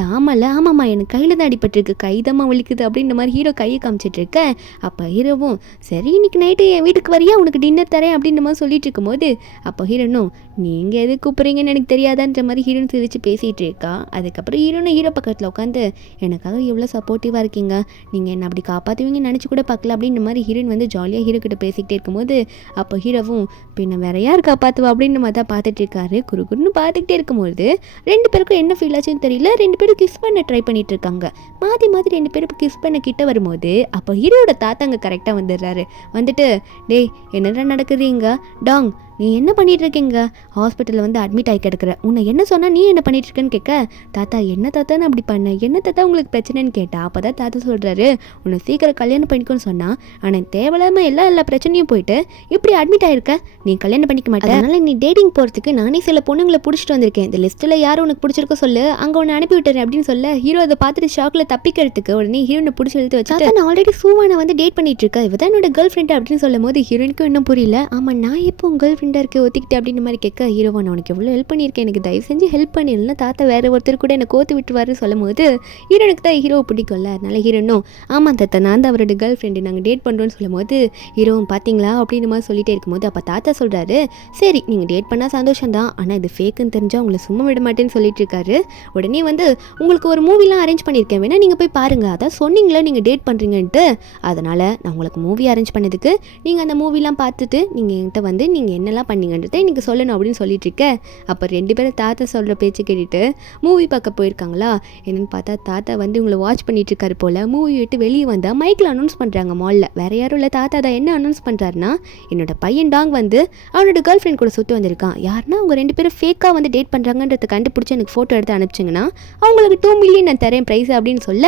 ஆமாம்மா எனக்கு கையில் தான் அடிபட்டிருக்கு, கைதமாக வலிக்குது அப்படின்ற மாதிரி ஹீரோ கையை காமிச்சிட்டு இருக்க. அப்போ ஹீரோவும் சரி இன்னைக்கு நைட்டு என் வீட்டுக்கு வரியா, உனக்கு டின்னர் தரேன் அப்படின்ற மாதிரி சொல்லிட்டு இருக்கும்போது அப்போ ஹீரோனும் நீங்கள் எது கூப்பிட்றீங்கன்னு எனக்கு தெரியாதான்ற மாதிரி ஹீரோன் சிரித்து பேசிகிட்டு இருக்கா. அதுக்கப்புறம் ஹீரோ பக்கத்தில் உட்காந்து எனக்காக எவ்வளோ சப்போர்ட்டிவாக இருக்கீங்க, நீங்கள் என்ன அப்படி காப்பாற்றுவீங்கன்னு நினச்சி கூட பார்க்கல அப்படின்ற மாதிரி ஹீரோன் வந்து ஜாலியாக ஹீரோ கிட்ட பேசிக்கிட்டே இருக்கும்போது அப்போ ஹீரோவும் பின்ன வேற யார் காப்பாற்றுவா அப்படின்ற மாதிரி தான் பார்த்துட்டு இருக்காரு. குறுகுறுன்னு பார்த்துக்கிட்டே இருக்கும்போது ரெண்டு பேருக்கும் என்ன ஃபீல் ஆச்சுன்னு தெரியல, ரெண்டு பேரும் கிஸ் பண்ண ட்ரை பண்ணிட்டு இருக்காங்க. மாற்றி ரெண்டு பேரும் கிஸ் பண்ண கிட்ட வரும்போது அப்போ ஹீரோட தாத்தாங்க கரெக்டாக வந்துடுறாரு. வந்துட்டு டேய் என்னடா நடக்குது இங்க டாங், நீ என்ன பண்ணிட்டு இருக்கீங்க, ஹாஸ்பிட்டலில் வந்து அட்மிட் ஆகி கிடக்குற, உன்னை என்ன சொன்னால் நீ என்ன பண்ணிட்டு இருக்கேன்னு கேட்க தாத்தா என்ன தாத்தான்னு அப்படி பண்ண, என்ன தாத்தா உங்களுக்கு பிரச்சனைன்னு கேட்டா. அப்போ தான் தாத்தா சொல்கிறாரு உன்னை சீக்கிரம் கல்யாணம் பண்ணிக்கோன்னு சொன்னால் ஆனால் தேவையில்லாமல் எல்லா பிரச்சனையும் போயிட்டு இப்படி அட்மிட் ஆகிருக்க, நீ கல்யாணம் பண்ணிக்க மாட்டேன், அதனால் நீ டேட்டிங் போகிறதுக்கு நானே சில பொண்ணுங்களை பிடிச்சிட்டு வந்திருக்கேன், இந்த லிஸ்ட்டில் யார் உனக்கு பிடிச்சிருக்கோ சொல்லு, அங்கே உன்னை அனுப்பி விட்டுறேன் அப்படின்னு சொல்ல ஹீரோ அதை பார்த்துட்டு ஷாக்கில் தப்பிக்கிறதுக்கு உடனே ஹீரோனை பிடிச்சி எழுத்து வச்சு நான் ஆல்ரெடி சூவானை வந்து டேட் பண்ணிட்டு இருக்கேன், இவ தான் என்னோட கேர்ள் ஃப்ரெண்ட் அப்படின்னு சொல்லும் போது ஹீரோனுக்கும் இன்னும் புரியல. ஆமாம் நான் எப்போ உங்கள் கேர்ள் ஃப்ரெண்டாக இருக்க ஒத்திக்கிட்டு அப்படின்ற மாதிரி கேட்க ஹீரோவா நான் உனக்கு எவ்வளோ ஹெல்ப் பண்ணியிருக்கேன், எனக்கு தயவு செஞ்சு ஹெல்ப் பண்ணிடல, தாத்தா வேறு ஒருத்தர் கூட என்னை கோத்து விட்டுருவாருன்னு சொல்லும் போது ஹீரோனுக்கு தான் ஹீரோவை பிடிக்கும்ல, அதனால ஹீரோனும் ஆமாம் தாத்தா நான் தான் அவரோட கேர்ள் ஃப்ரெண்டு, நாங்கள் டேட் பண்ணுறோன்னு சொல்லும் போது ஹீரோவும் பார்த்தீங்களா அப்படின்ற மாதிரி சொல்லிட்டே இருக்கும்போது அப்போ தாத்தா சொல்கிறாரு சரி நீங்கள் டேட் பண்ணால் சந்தோஷம் தான், ஆனால் இது ஃபேக்குன்னு தெரிஞ்சால் உங்களை சும்மா விட மாட்டேன்னு சொல்லிட்டு இருக்காரு. உடனே வந்து உங்களுக்கு ஒரு மூவிலாம் அரேஞ்ச் பண்ணியிருக்கேன், வேணா நீங்கள் போய் பாருங்கள், அதான் சொன்னீங்களே நீங்கள் டேட் பண்ணுறீங்கன்ட்டு, அதனால் நான் உங்களுக்கு மூவி அரேஞ்ச் பண்ணதுக்கு நீங்கள் அந்த மூவிலாம் பார்த்துட்டு நீங்கள் என்கிட்ட வந்து நீங்கள் என்னெல்லாம் பண்ணீங்கன்றதை எனக்கு சொல்லணும் அப்படின்னு சொல்லிட்டு இருக்க. அப்போ ரெண்டு பேரும் தாத்தா சொல்கிற பேச்சு கேட்டுட்டு மூவி பார்க்க போயிருக்காங்களா, என்னென்னு பார்த்தா தாத்தா வந்து உங்களை வாட்ச் பண்ணிட்டு இருக்காரு போல். மூவி விட்டு வெளியே வந்தால் மைக்கில் அனௌன்ஸ் பண்ணுறாங்க மாலில், வேறு யாரும் இல்லை தாத்தா தான் என்ன அனௌன்ஸ் பண்ணுறாருன்னா என்னோட பையன் டாங் வந்து அவனோட கேர்ள் ஃப்ரெண்ட் கூட சுற்றி வந்திருக்கான், யாருன்னா அவங்க ரெண்டு பேரும் ஃபேக்காக வந்து டேட் பண்ணுறாங்கன்றதை கண்டுபிடிச்சி எனக்கு ஃபோட்டோ எடுத்து அனுப்பிச்சிங்கன்னா அவங்களுக்கு 2 மில்லியன் நான் தரேன் ப்ரைஸ் அப்படின்னு சொல்ல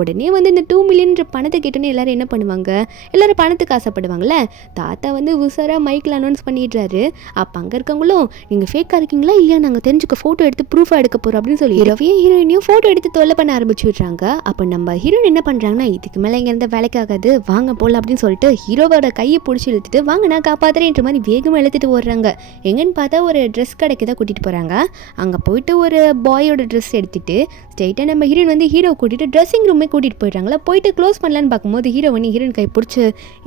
உடனே வந்து இந்த 2 மில்லியன்ற பணத்தை கேட்டோன்னே எல்லாரும் என்ன பண்ணுவாங்க, எல்லாரும் பணத்துக்கு ஆசைப்படுவாங்கள்ல. தாத்தா வந்து உசாராக மைக்கில் அனௌன்ஸ் பண்ணிடுறாரு. அப்போ அங்கே இருக்கவங்களும் நீங்கள் ஃபேக்காக இருக்கீங்களா இல்லையா நாங்கள் தெரிஞ்சுக்க ஃபோட்டோ எடுத்து ப்ரூஃபாக எடுக்க போகிறோம் அப்படின்னு சொல்லி ஹீரோவையும் ஹீரோயினையும் ஃபோட்டோ எடுத்து தொல்லை பண்ண ஆரம்பிச்சு விட்றாங்க. அப்போ நம்ம ஹீரோயின் என்ன பண்ணுறாங்கன்னா இதுக்கு மேலே இங்கே இருந்த வேலைக்காகாது வாங்க போகலாம் அப்படின்னு சொல்லிட்டு ஹீரோவோட கையை பிடிச்சி இழுத்துட்டு வாங்க நான் காப்பாற்றுறேன்ற மாதிரி வேகமாக இழுத்துட்டு ஓடுறாங்க. எங்கன்னு பார்த்தா ஒரு ட்ரெஸ் கடைக்கு தான் கூட்டிகிட்டு போகிறாங்க. அங்கே போயிட்டு ஒரு பாயோட ட்ரெஸ் எடுத்துகிட்டு ஸ்ட்ரெயிட்டாக நம்ம ஹீரோயின் வந்து ஹீரோ கூட்டிகிட்டு ட்ரெஸ்ஸிங் ரூமே கூட்டிகிட்டு போயிடுறாங்களா. போயிட்டு க்ளோஸ் பண்ணலான்னு பார்க்கும்போது ஹீரோயின் கை பிடிச்சி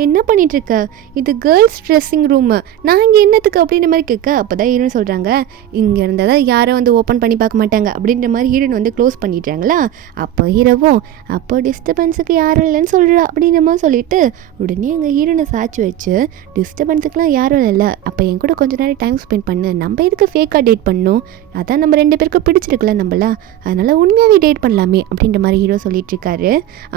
என்ன பண்ணிட்டு இருக்க, இது கேர்ள்ஸ் ட்ரெஸ்ஸிங் ரூமு, நான் இங்கே என்னத்துக்கு அப்படின்ற மாதிரி கேட்க அப்போ தான் ஹீரோயின் சொல்கிறாங்க இங்கே இருந்தால் தான் யாரும் வந்து ஓப்பன் பண்ணி பார்க்க மாட்டாங்க அப்படின்ற மாதிரி ஹீரோயின் வந்து க்ளோஸ் பண்ணிடுறாங்களா. அப்போ ஹீரோவும் அப்போ டிஸ்டர்பன்ஸுக்கு யாரும் இல்லைன்னு சொல்கிறா அப்படின்ற மாதிரி சொல்லிட்டு உடனே எங்கள் ஹீரோனை சாட்சி வச்சு டிஸ்டர்பன்ஸுக்குலாம் யாரும் இல்லை, அப்போ என் கூட கொஞ்ச நேரம் டைம் ஸ்பெண்ட் பண்ணு, நம்ம எதுக்கு ஃபேக்காக டேட் பண்ணணும், அதான் நம்ம ரெண்டு பேருக்கும் பிடிச்சிருக்குல்ல நம்மளா, அதனால் உண்மையாகவே டேட் பண்ணலாமே அப்படின்ற மாதிரி ஹீரோ சொல்லிட்டு இருக்காரு.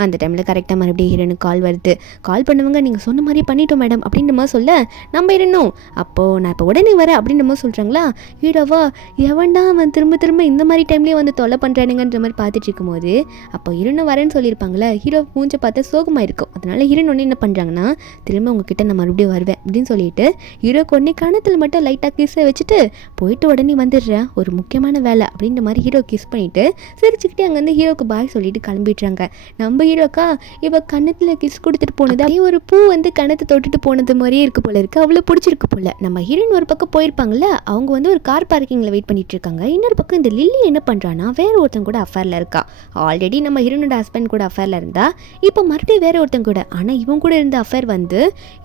அந்த டைமில் கரெக்டாக மறுபடியும் ஹீரோனுக்கு கால் வருது. கால் பண்ணுவாங்க நீங்கள் சொன்ன மாதிரி பண்ணிட்டோம் மேடம் அப்படின்ற மாதிரி சொல்ல நம்ம இருந்தோம் அப்போது நான் இப்போ உடனே வரேன் அப்படின்ற மாதிரி சொல்கிறாங்களா. ஹீரோவா எவன்டா அவன் திரும்ப இந்த மாதிரி டைம்லேயே வந்து தொல்லை பண்ணுறானுங்கன்ற மாதிரி பார்த்துட்டு இருக்கும்போது அப்போ ஹீரோனை வரேன்னு சொல்லியிருப்பாங்களே. ஹீரோ மூஞ்ச பார்த்தா சோகமாக இருக்கும். அதனால் ஹீரோன் ஒன்று என்ன பண்ணுறாங்கன்னா திரும்ப உங்ககிட்ட நான் மறுபடியும் வருவேன் அப்படின்னு சொல்லிட்டு ஹீரோக்கு உடனே கணத்தில் மட்டும் லைட்டாக கிஸ்ஸை வச்சுட்டு போயிட்டு உடனே வந்துடுறேன், ஒரு முக்கியமான வேலை அப்படின்ற மாதிரி ஹீரோ கிஸ் பண்ணிவிட்டு சிரிச்சுக்கிட்டே அங்கேருந்து ஹீரோக்கு பாய் சொல்லிட்டு கிளம்பிடுறாங்க. நம்ம ஹீரோக்கா இவ கணத்தில் கிஸ் கொடுத்துட்டு போனது அப்படியே ஒரு பூ வந்து கணத்தை தொட்டுட்டு போனது மாதிரியே இருக்கு போல இருக்குது, அவ்வளோ பிடிச்சிருக்கு போல. நம்ம ஹீரோயின் ஒரு பக்கம் போயிருப்பாங்கல்ல, அவங்க வந்து ஒரு கார் பார்க்கிங்கில் வெயிட் பண்ணிட்டு இருக்காங்க. இன்னொரு பக்கம் இந்த லில்லி என்ன பண்ணுறான்னா வேற ஒருத்தன் கூட அஃபேரில் இருக்கா. ஆல்ரெடி நம்ம ஹீரோனோட ஹஸ்பண்ட் கூட அஃபேரில் இருந்தா இப்போ மறுபடியும் வேற ஒருத்தன் கூட, ஆனால் இவன் கூட இருந்த அஃபேர் வந்து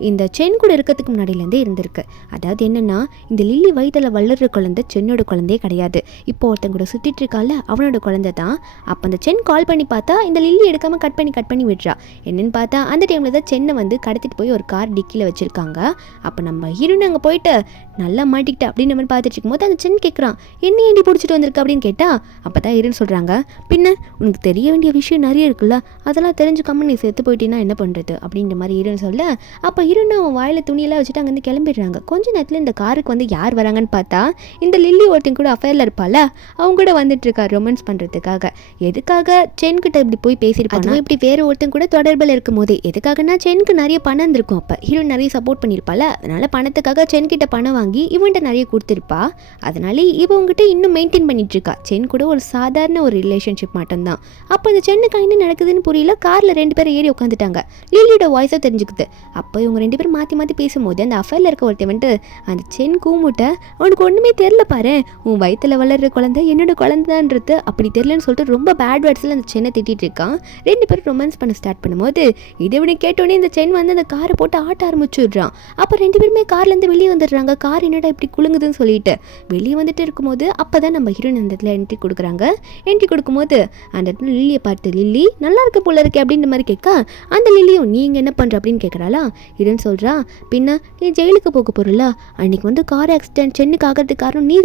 இந்த சென் கூட இருக்கிறதுக்கு முன்னாடியிலேருந்தே இருந்திருக்கு. அதாவது என்னன்னா இந்த லில்லி வயிற்றில் வளர்ற குழந்தை சென்னோட குழந்தையே கிடையாது, இப்போ ஒருத்தன் கூட சுற்றிட்டு இருக்கால அவனோட குழந்தை தான். அப்போ அந்த சென் கால் பண்ணி பார்த்தா இந்த லில்லி எடுக்காமல் கட் பண்ணி விடுறா. என்னன்னு பார்த்தா அந்த டைமில் தான் சென்னை வந்து கடத்திட்டு போய் ஒரு கார் டிக்கியில் வச்சுருக்காங்க. அப்போ நம்ம ஹீரோயின் அங்கே போயிட்டு நல்லா மாட்டிக்கிட்டேன் அப்படின்னு நம்ம பார்த்துட்டு இருக்கும்போது அந்த சென் கேட்குறான் என்ன ஏண்டி பிடிச்சிட்டு வந்திருக்க அப்படின்னு கேட்டால் அப்போ தான் ஹீரோன்னு சொல்கிறாங்க பின்ன உனக்கு தெரிய வேண்டிய விஷயம் நிறைய இருக்குல்ல, அதெல்லாம் தெரிஞ்சுக்காம நீ செத்து போயிட்டீங்கன்னா என்ன பண்ணுறது அப்படின்ற மாதிரி ஹீரோன்னு சொல்ல அப்போ ஹீரோயின் அவன் வாயில் துணியெல்லாம் வச்சுட்டு அங்கேருந்து கிளம்பிடுறாங்க. கொஞ்ச நேரத்தில் இந்த காருக்கு வந்து யார் வராங்கன்னு பார்த்தா இந்த லில்லி ஒருத்தன் கூட அஃபேரில் இருப்பாள், அவங்க கூட வந்துட்டு இருக்கா ரொமான்ஸ் பண்ணுறதுக்காக. எதுக்காக சென் கிட்ட இப்படி போய் பேசியிருப்பாங்க, இப்படி வேறு ஒருத்தன் கூட தொடர்பில் இருக்கும் போது எதுக்காகனா சென்னுக்கு நிறைய பணம் இருந்திருக்கும், அப்போ ஹீரோயின் நிறைய சப்போர்ட் பண்ணியிருப்பாள், அதனால பணத்துக்காக சென் கிட்ட பணம் வாங்கி இவன்கிட்ட நிறைய கொடுத்துருப்பா. அதனால இவங்ககிட்ட இன்னும் மெயின்டைன் பண்ணிட்டு இருக்கா. சென் கூட ஒரு சாதாரண ஒரு ரிலேஷன்ஷிப் மட்டும்தான். அப்போ இந்த சென்னுக்கு என்ன நடக்குதுன்னு புரியல. காரில் 2 பேரும் ஏறி உட்காந்துட்டாங்க. லில்லியோட வாய்ஸை தெரிஞ்சுக்குது. அப்போ இவங்க 2 பேரும் மாற்றி மாற்றி பேசும்போது அந்த அஃபேரில் இருக்க ஒருத்தன் வந்துட்டு அந்த சென் கூமுட்ட உனக்கு ஒன்றுமே தெரில பாரு, உன் வயிற்றில் வளர்கிற குழந்தை என்னோட குழந்தைன்றது அப்படி தெரிலன்னு சொல்லிட்டு ரொம்ப பேட் வேர்ட்ஸில் அந்த சென்னை திட்டிகிட்டு இருக்கான். 2 பேரும் ரொமான்ஸ் பண்ண ஸ்டார்ட் பண்ணும்போது இதை விட கேட்டோடனே இந்த சென் வந்து அந்த காரை போட்டு ஆட்ட ஆரம்பிச்சுடுறான். அப்போ 2 பேருமே கார்லேருந்து வெளியே வந்துடுறாங்க. கார் என்னடா இப்படி குலுங்குதுன்னு சொல்லிட்டு வெளியே வந்துட்டு இருக்கும்போது அப்போ தான் நம்ம ஹீரோயின் அந்த இடத்துல என்ட்ரி கொடுக்குறாங்க. என்ட்ரி கொடுக்கும்போது அந்த இடத்துல லில்லியை பார்த்து லில்லி நல்லா இருக்க போல இருக்கே அப்படின்ற மாதிரி கேட்க அந்த லில்லியும் நீ இங்கே என்ன பண்ணுற அப்படின்னு கேட்குறாளா. ஹீரோயின் சொல்கிறா பின்ன நீ ஜெயிலுக்கு போக போகிறல, அன்றைக்கி வந்து கார் ஆக்சிடென்ட் சென்னுக்கு ஆகிறதுக்கு காரணம் நீ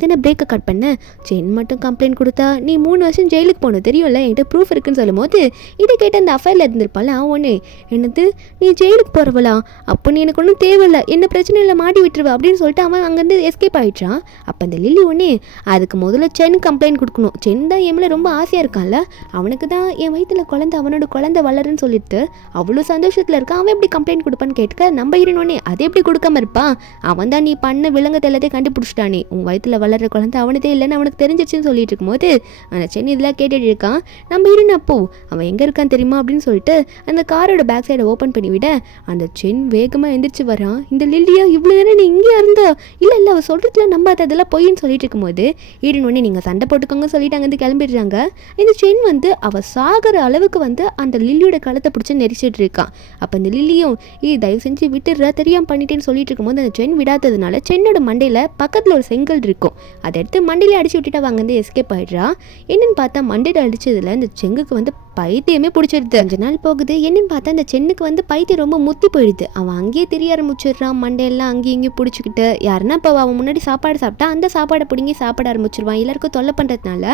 தானே பிரேக்கை கட் பண்ண, சென் மட்டும் கம்ப்ளைண்ட் கொடுத்தா நீ 3 வருஷம் ஜெயிலுக்கு போகணும் தெரியும்ல, என்கிட்ட ப்ரூஃப் இருக்குன்னு சொல்லும் போது இதை கேட்ட அந்த அஃபேரில் இருந்திருப்பாள். ஒன்று என்னது நீ ஜெயிலுக்கு போகிறவளா, அப்போ நீ எனக்கு ஒன்றும் தேவையில்லை, என்ன பிரச்சனை இல்லை மாட்டி விட்டுருவா அப்படின்னு சொல்லிட்டு அவன் அங்கேருந்து எஸ்கேப் ஆகிடுறான். அப்போ அந்த லில்லி ஒன்று அதுக்கு முதல்ல சென் கம்ப்ளைண்ட் கொடுக்கணும், சென் தான் என் மேலே ரொம்ப ஆசையாக இருக்கான்ல, அவனுக்கு தான் என் வயிற்றில் குழந்தை அவனோட குழந்தை வளருன்னு சொல்லிட்டு அவ்வளோ சந்தோஷத்தில் இருக்கான், அவன் எப்படி கம்ப்ளைண்ட் கொடுப்பான்னு கேட்க நம்ம இருந்தோடனே அதை எப்படி கொடுக்காம இருப்பான், அவன் தான் நீ பண்ண விலங்கத்தை எல்லாத்தையும் கண்டுபிடிச்சிட்டானே, உன் வயிற்றில் வளர்ற குழந்தை அவனதே இல்லைன்னு அவனுக்கு தெரிஞ்சிருச்சுன்னு சொல்லிட்டு இருக்கும்போது அந்த சென் இதெல்லாம் கேட்டுட்டு இருக்கான். நம்ம இருந்தப்போ அவன் எங்கே இருக்கான்னு தெரியுமா அப்படின்னு சொல்லிட்டு அந்த காரோட பேக் சைடை ஓப்பன் பண்ணி விட அந்த சென் வேகமாக எந்திரிச்சு வரான். இந்த லில்லியா இவ்வளோ நேரம் நீ இங்கே இருந்தா, இல்லை இல்லை அவள் சொல்கிறதுல நம்பாத அதெல்லாம் பொய்ன்னு சொல்லிட்டு இருக்கும்போது ஈடுனோடனே நீங்கள் சண்டை போட்டுக்கோங்க சொல்லிட்டு அங்கேருந்து கிளம்பிடுறாங்க. இந்த சென் வந்து அவள் சாகிற அளவுக்கு வந்து அந்த லில்லியோட கழுத்தை பிடிச்சி நெரிச்சிட்டு இருக்கான். அப்போ இந்த லில்லியும் தயவு செஞ்சு விட்டுடுறா தெரியாமல் பண்ணிட்டேன்னு சொல்லிட்டு இருக்கும்போது அந்த சென் விடாததுனால சென்னோட மண்டையில் பக்கத்தில் ஒரு செங்கல் இருக்கும், அதை எடுத்து மண்டையில அடிச்சு விட்டுட்டு அவங்க வந்து எஸ்கேப் ஆகிடுறா. என்னன்னு பார்த்தா மண்டையில் அடிச்சதுல இந்த செங்குக்கு வந்து பைத்தியமே பிடிச்சிருது. 5 நாள் போகுது. என்னன்னு பார்த்தா அந்த சென்னுக்கு வந்து பைத்தியம் ரொம்ப முத்தி போயிடுது. அவன் அங்கேயே தெரிய ஆரம்பிச்சிடுறான். மண்டையெல்லாம் அங்கேயும் இங்கேயும் பிடிச்சிக்கிட்டு யாருன்னா இப்போ அவன் முன்னாடி சாப்பாடு சாப்பிட்டா அந்த சாப்பாடை பிடிங்கி சாப்பிட ஆரம்பிச்சிருவான். எல்லாருக்கும் தொல்லை பண்ணுறதுனால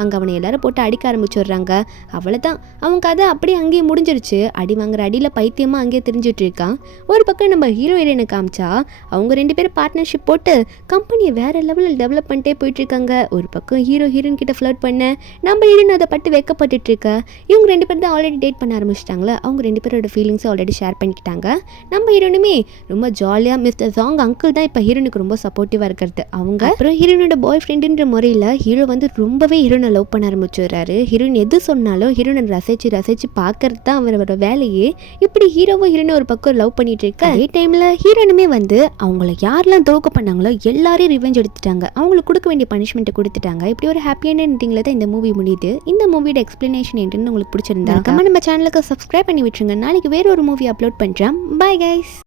அங்கே அவனை எல்லாரும் போட்டு அடிக்க ஆரம்பிச்சிடுறாங்க. அவ்வளோதான் அவன் கதை அப்படியே அங்கேயே முடிஞ்சிருச்சு. அடி வாங்குற அடியில் பைத்தியமாக அங்கேயே தெரிஞ்சுட்டு இருக்கான். ஒரு பக்கம் நம்ம ஹீரோ ஹீரோயினை காமிச்சா அவங்க 2 பேரும் பார்ட்னர்ஷிப் போட்டு கம்பெனியை வேற லெவலில் டெவலப் பண்ணிட்டே போயிட்டு இருக்காங்க. ஒரு பக்கம் ஹீரோ ஹீரோயின் கிட்ட ஃப்ளர்ட் பண்ண நம்ம ஹீரோயின் அதை பட்டு வைக்கப்பட்டு இருக்க. இவங்க 2 பேர் தான் ஆல்ரெடி டேட் பண்ண ஆரம்பிச்சிட்டாங்களா, அவங்க 2 பேரோட ஃபீலிங்ஸை ஆல்ரெடி ஷேர் பண்ணிக்கிட்டாங்க. நம்ம ஹீரோனுமே ரொம்ப ஜாலியாக மிஸ்டர் ஜாங் அங்கிள் தான் இப்போ ஹீரோனுக்கு ரொம்ப சப்போர்ட்டிவாக இருக்கிறது. அவங்க அப்புறம் ஹீரோனோட பாய் ஃப்ரெண்டுன்ற முறையில் ஹீரோ வந்து ரொம்பவே ஹீரோனை லவ் பண்ண ஆரம்பிச்சுடுறாரு. ஹீரோயின் எது சொன்னாலும் ஹீரோனை ரசிச்சு பார்க்கறது தான் அவரோட வேலையே. இப்படி ஹீரோவும் ஹீரோனை ஒரு பக்கம் லவ் பண்ணிட்டு இருக்க அதே டைமில் ஹீரோனுமே வந்து அவங்கள யாரெல்லாம் துரோக பண்ணாங்களோ எல்லாரையும் ரிவெஞ்ச் எடுத்துட்டாங்க. அவங்களுக்கு கொடுக்க வேண்டிய பனிஷ்மெண்ட்டை கொடுத்துட்டாங்க. இப்படி ஒரு ஹாப்பியான எண்டிங்கில் தான் இந்த மூவி முடியுது. இந்த மூவியோட எக்ஸ்பிளனேஷன் என்னன்னு உங்களுக்கு பிடிச்சிருந்தா நம்ம சேனலுக்கு சப்ஸ்கிரைப் பண்ணி விட்டுருங்க. நாளைக்கு வேற ஒரு மூவி அப்லோட் பண்ணுறேன். Bye guys.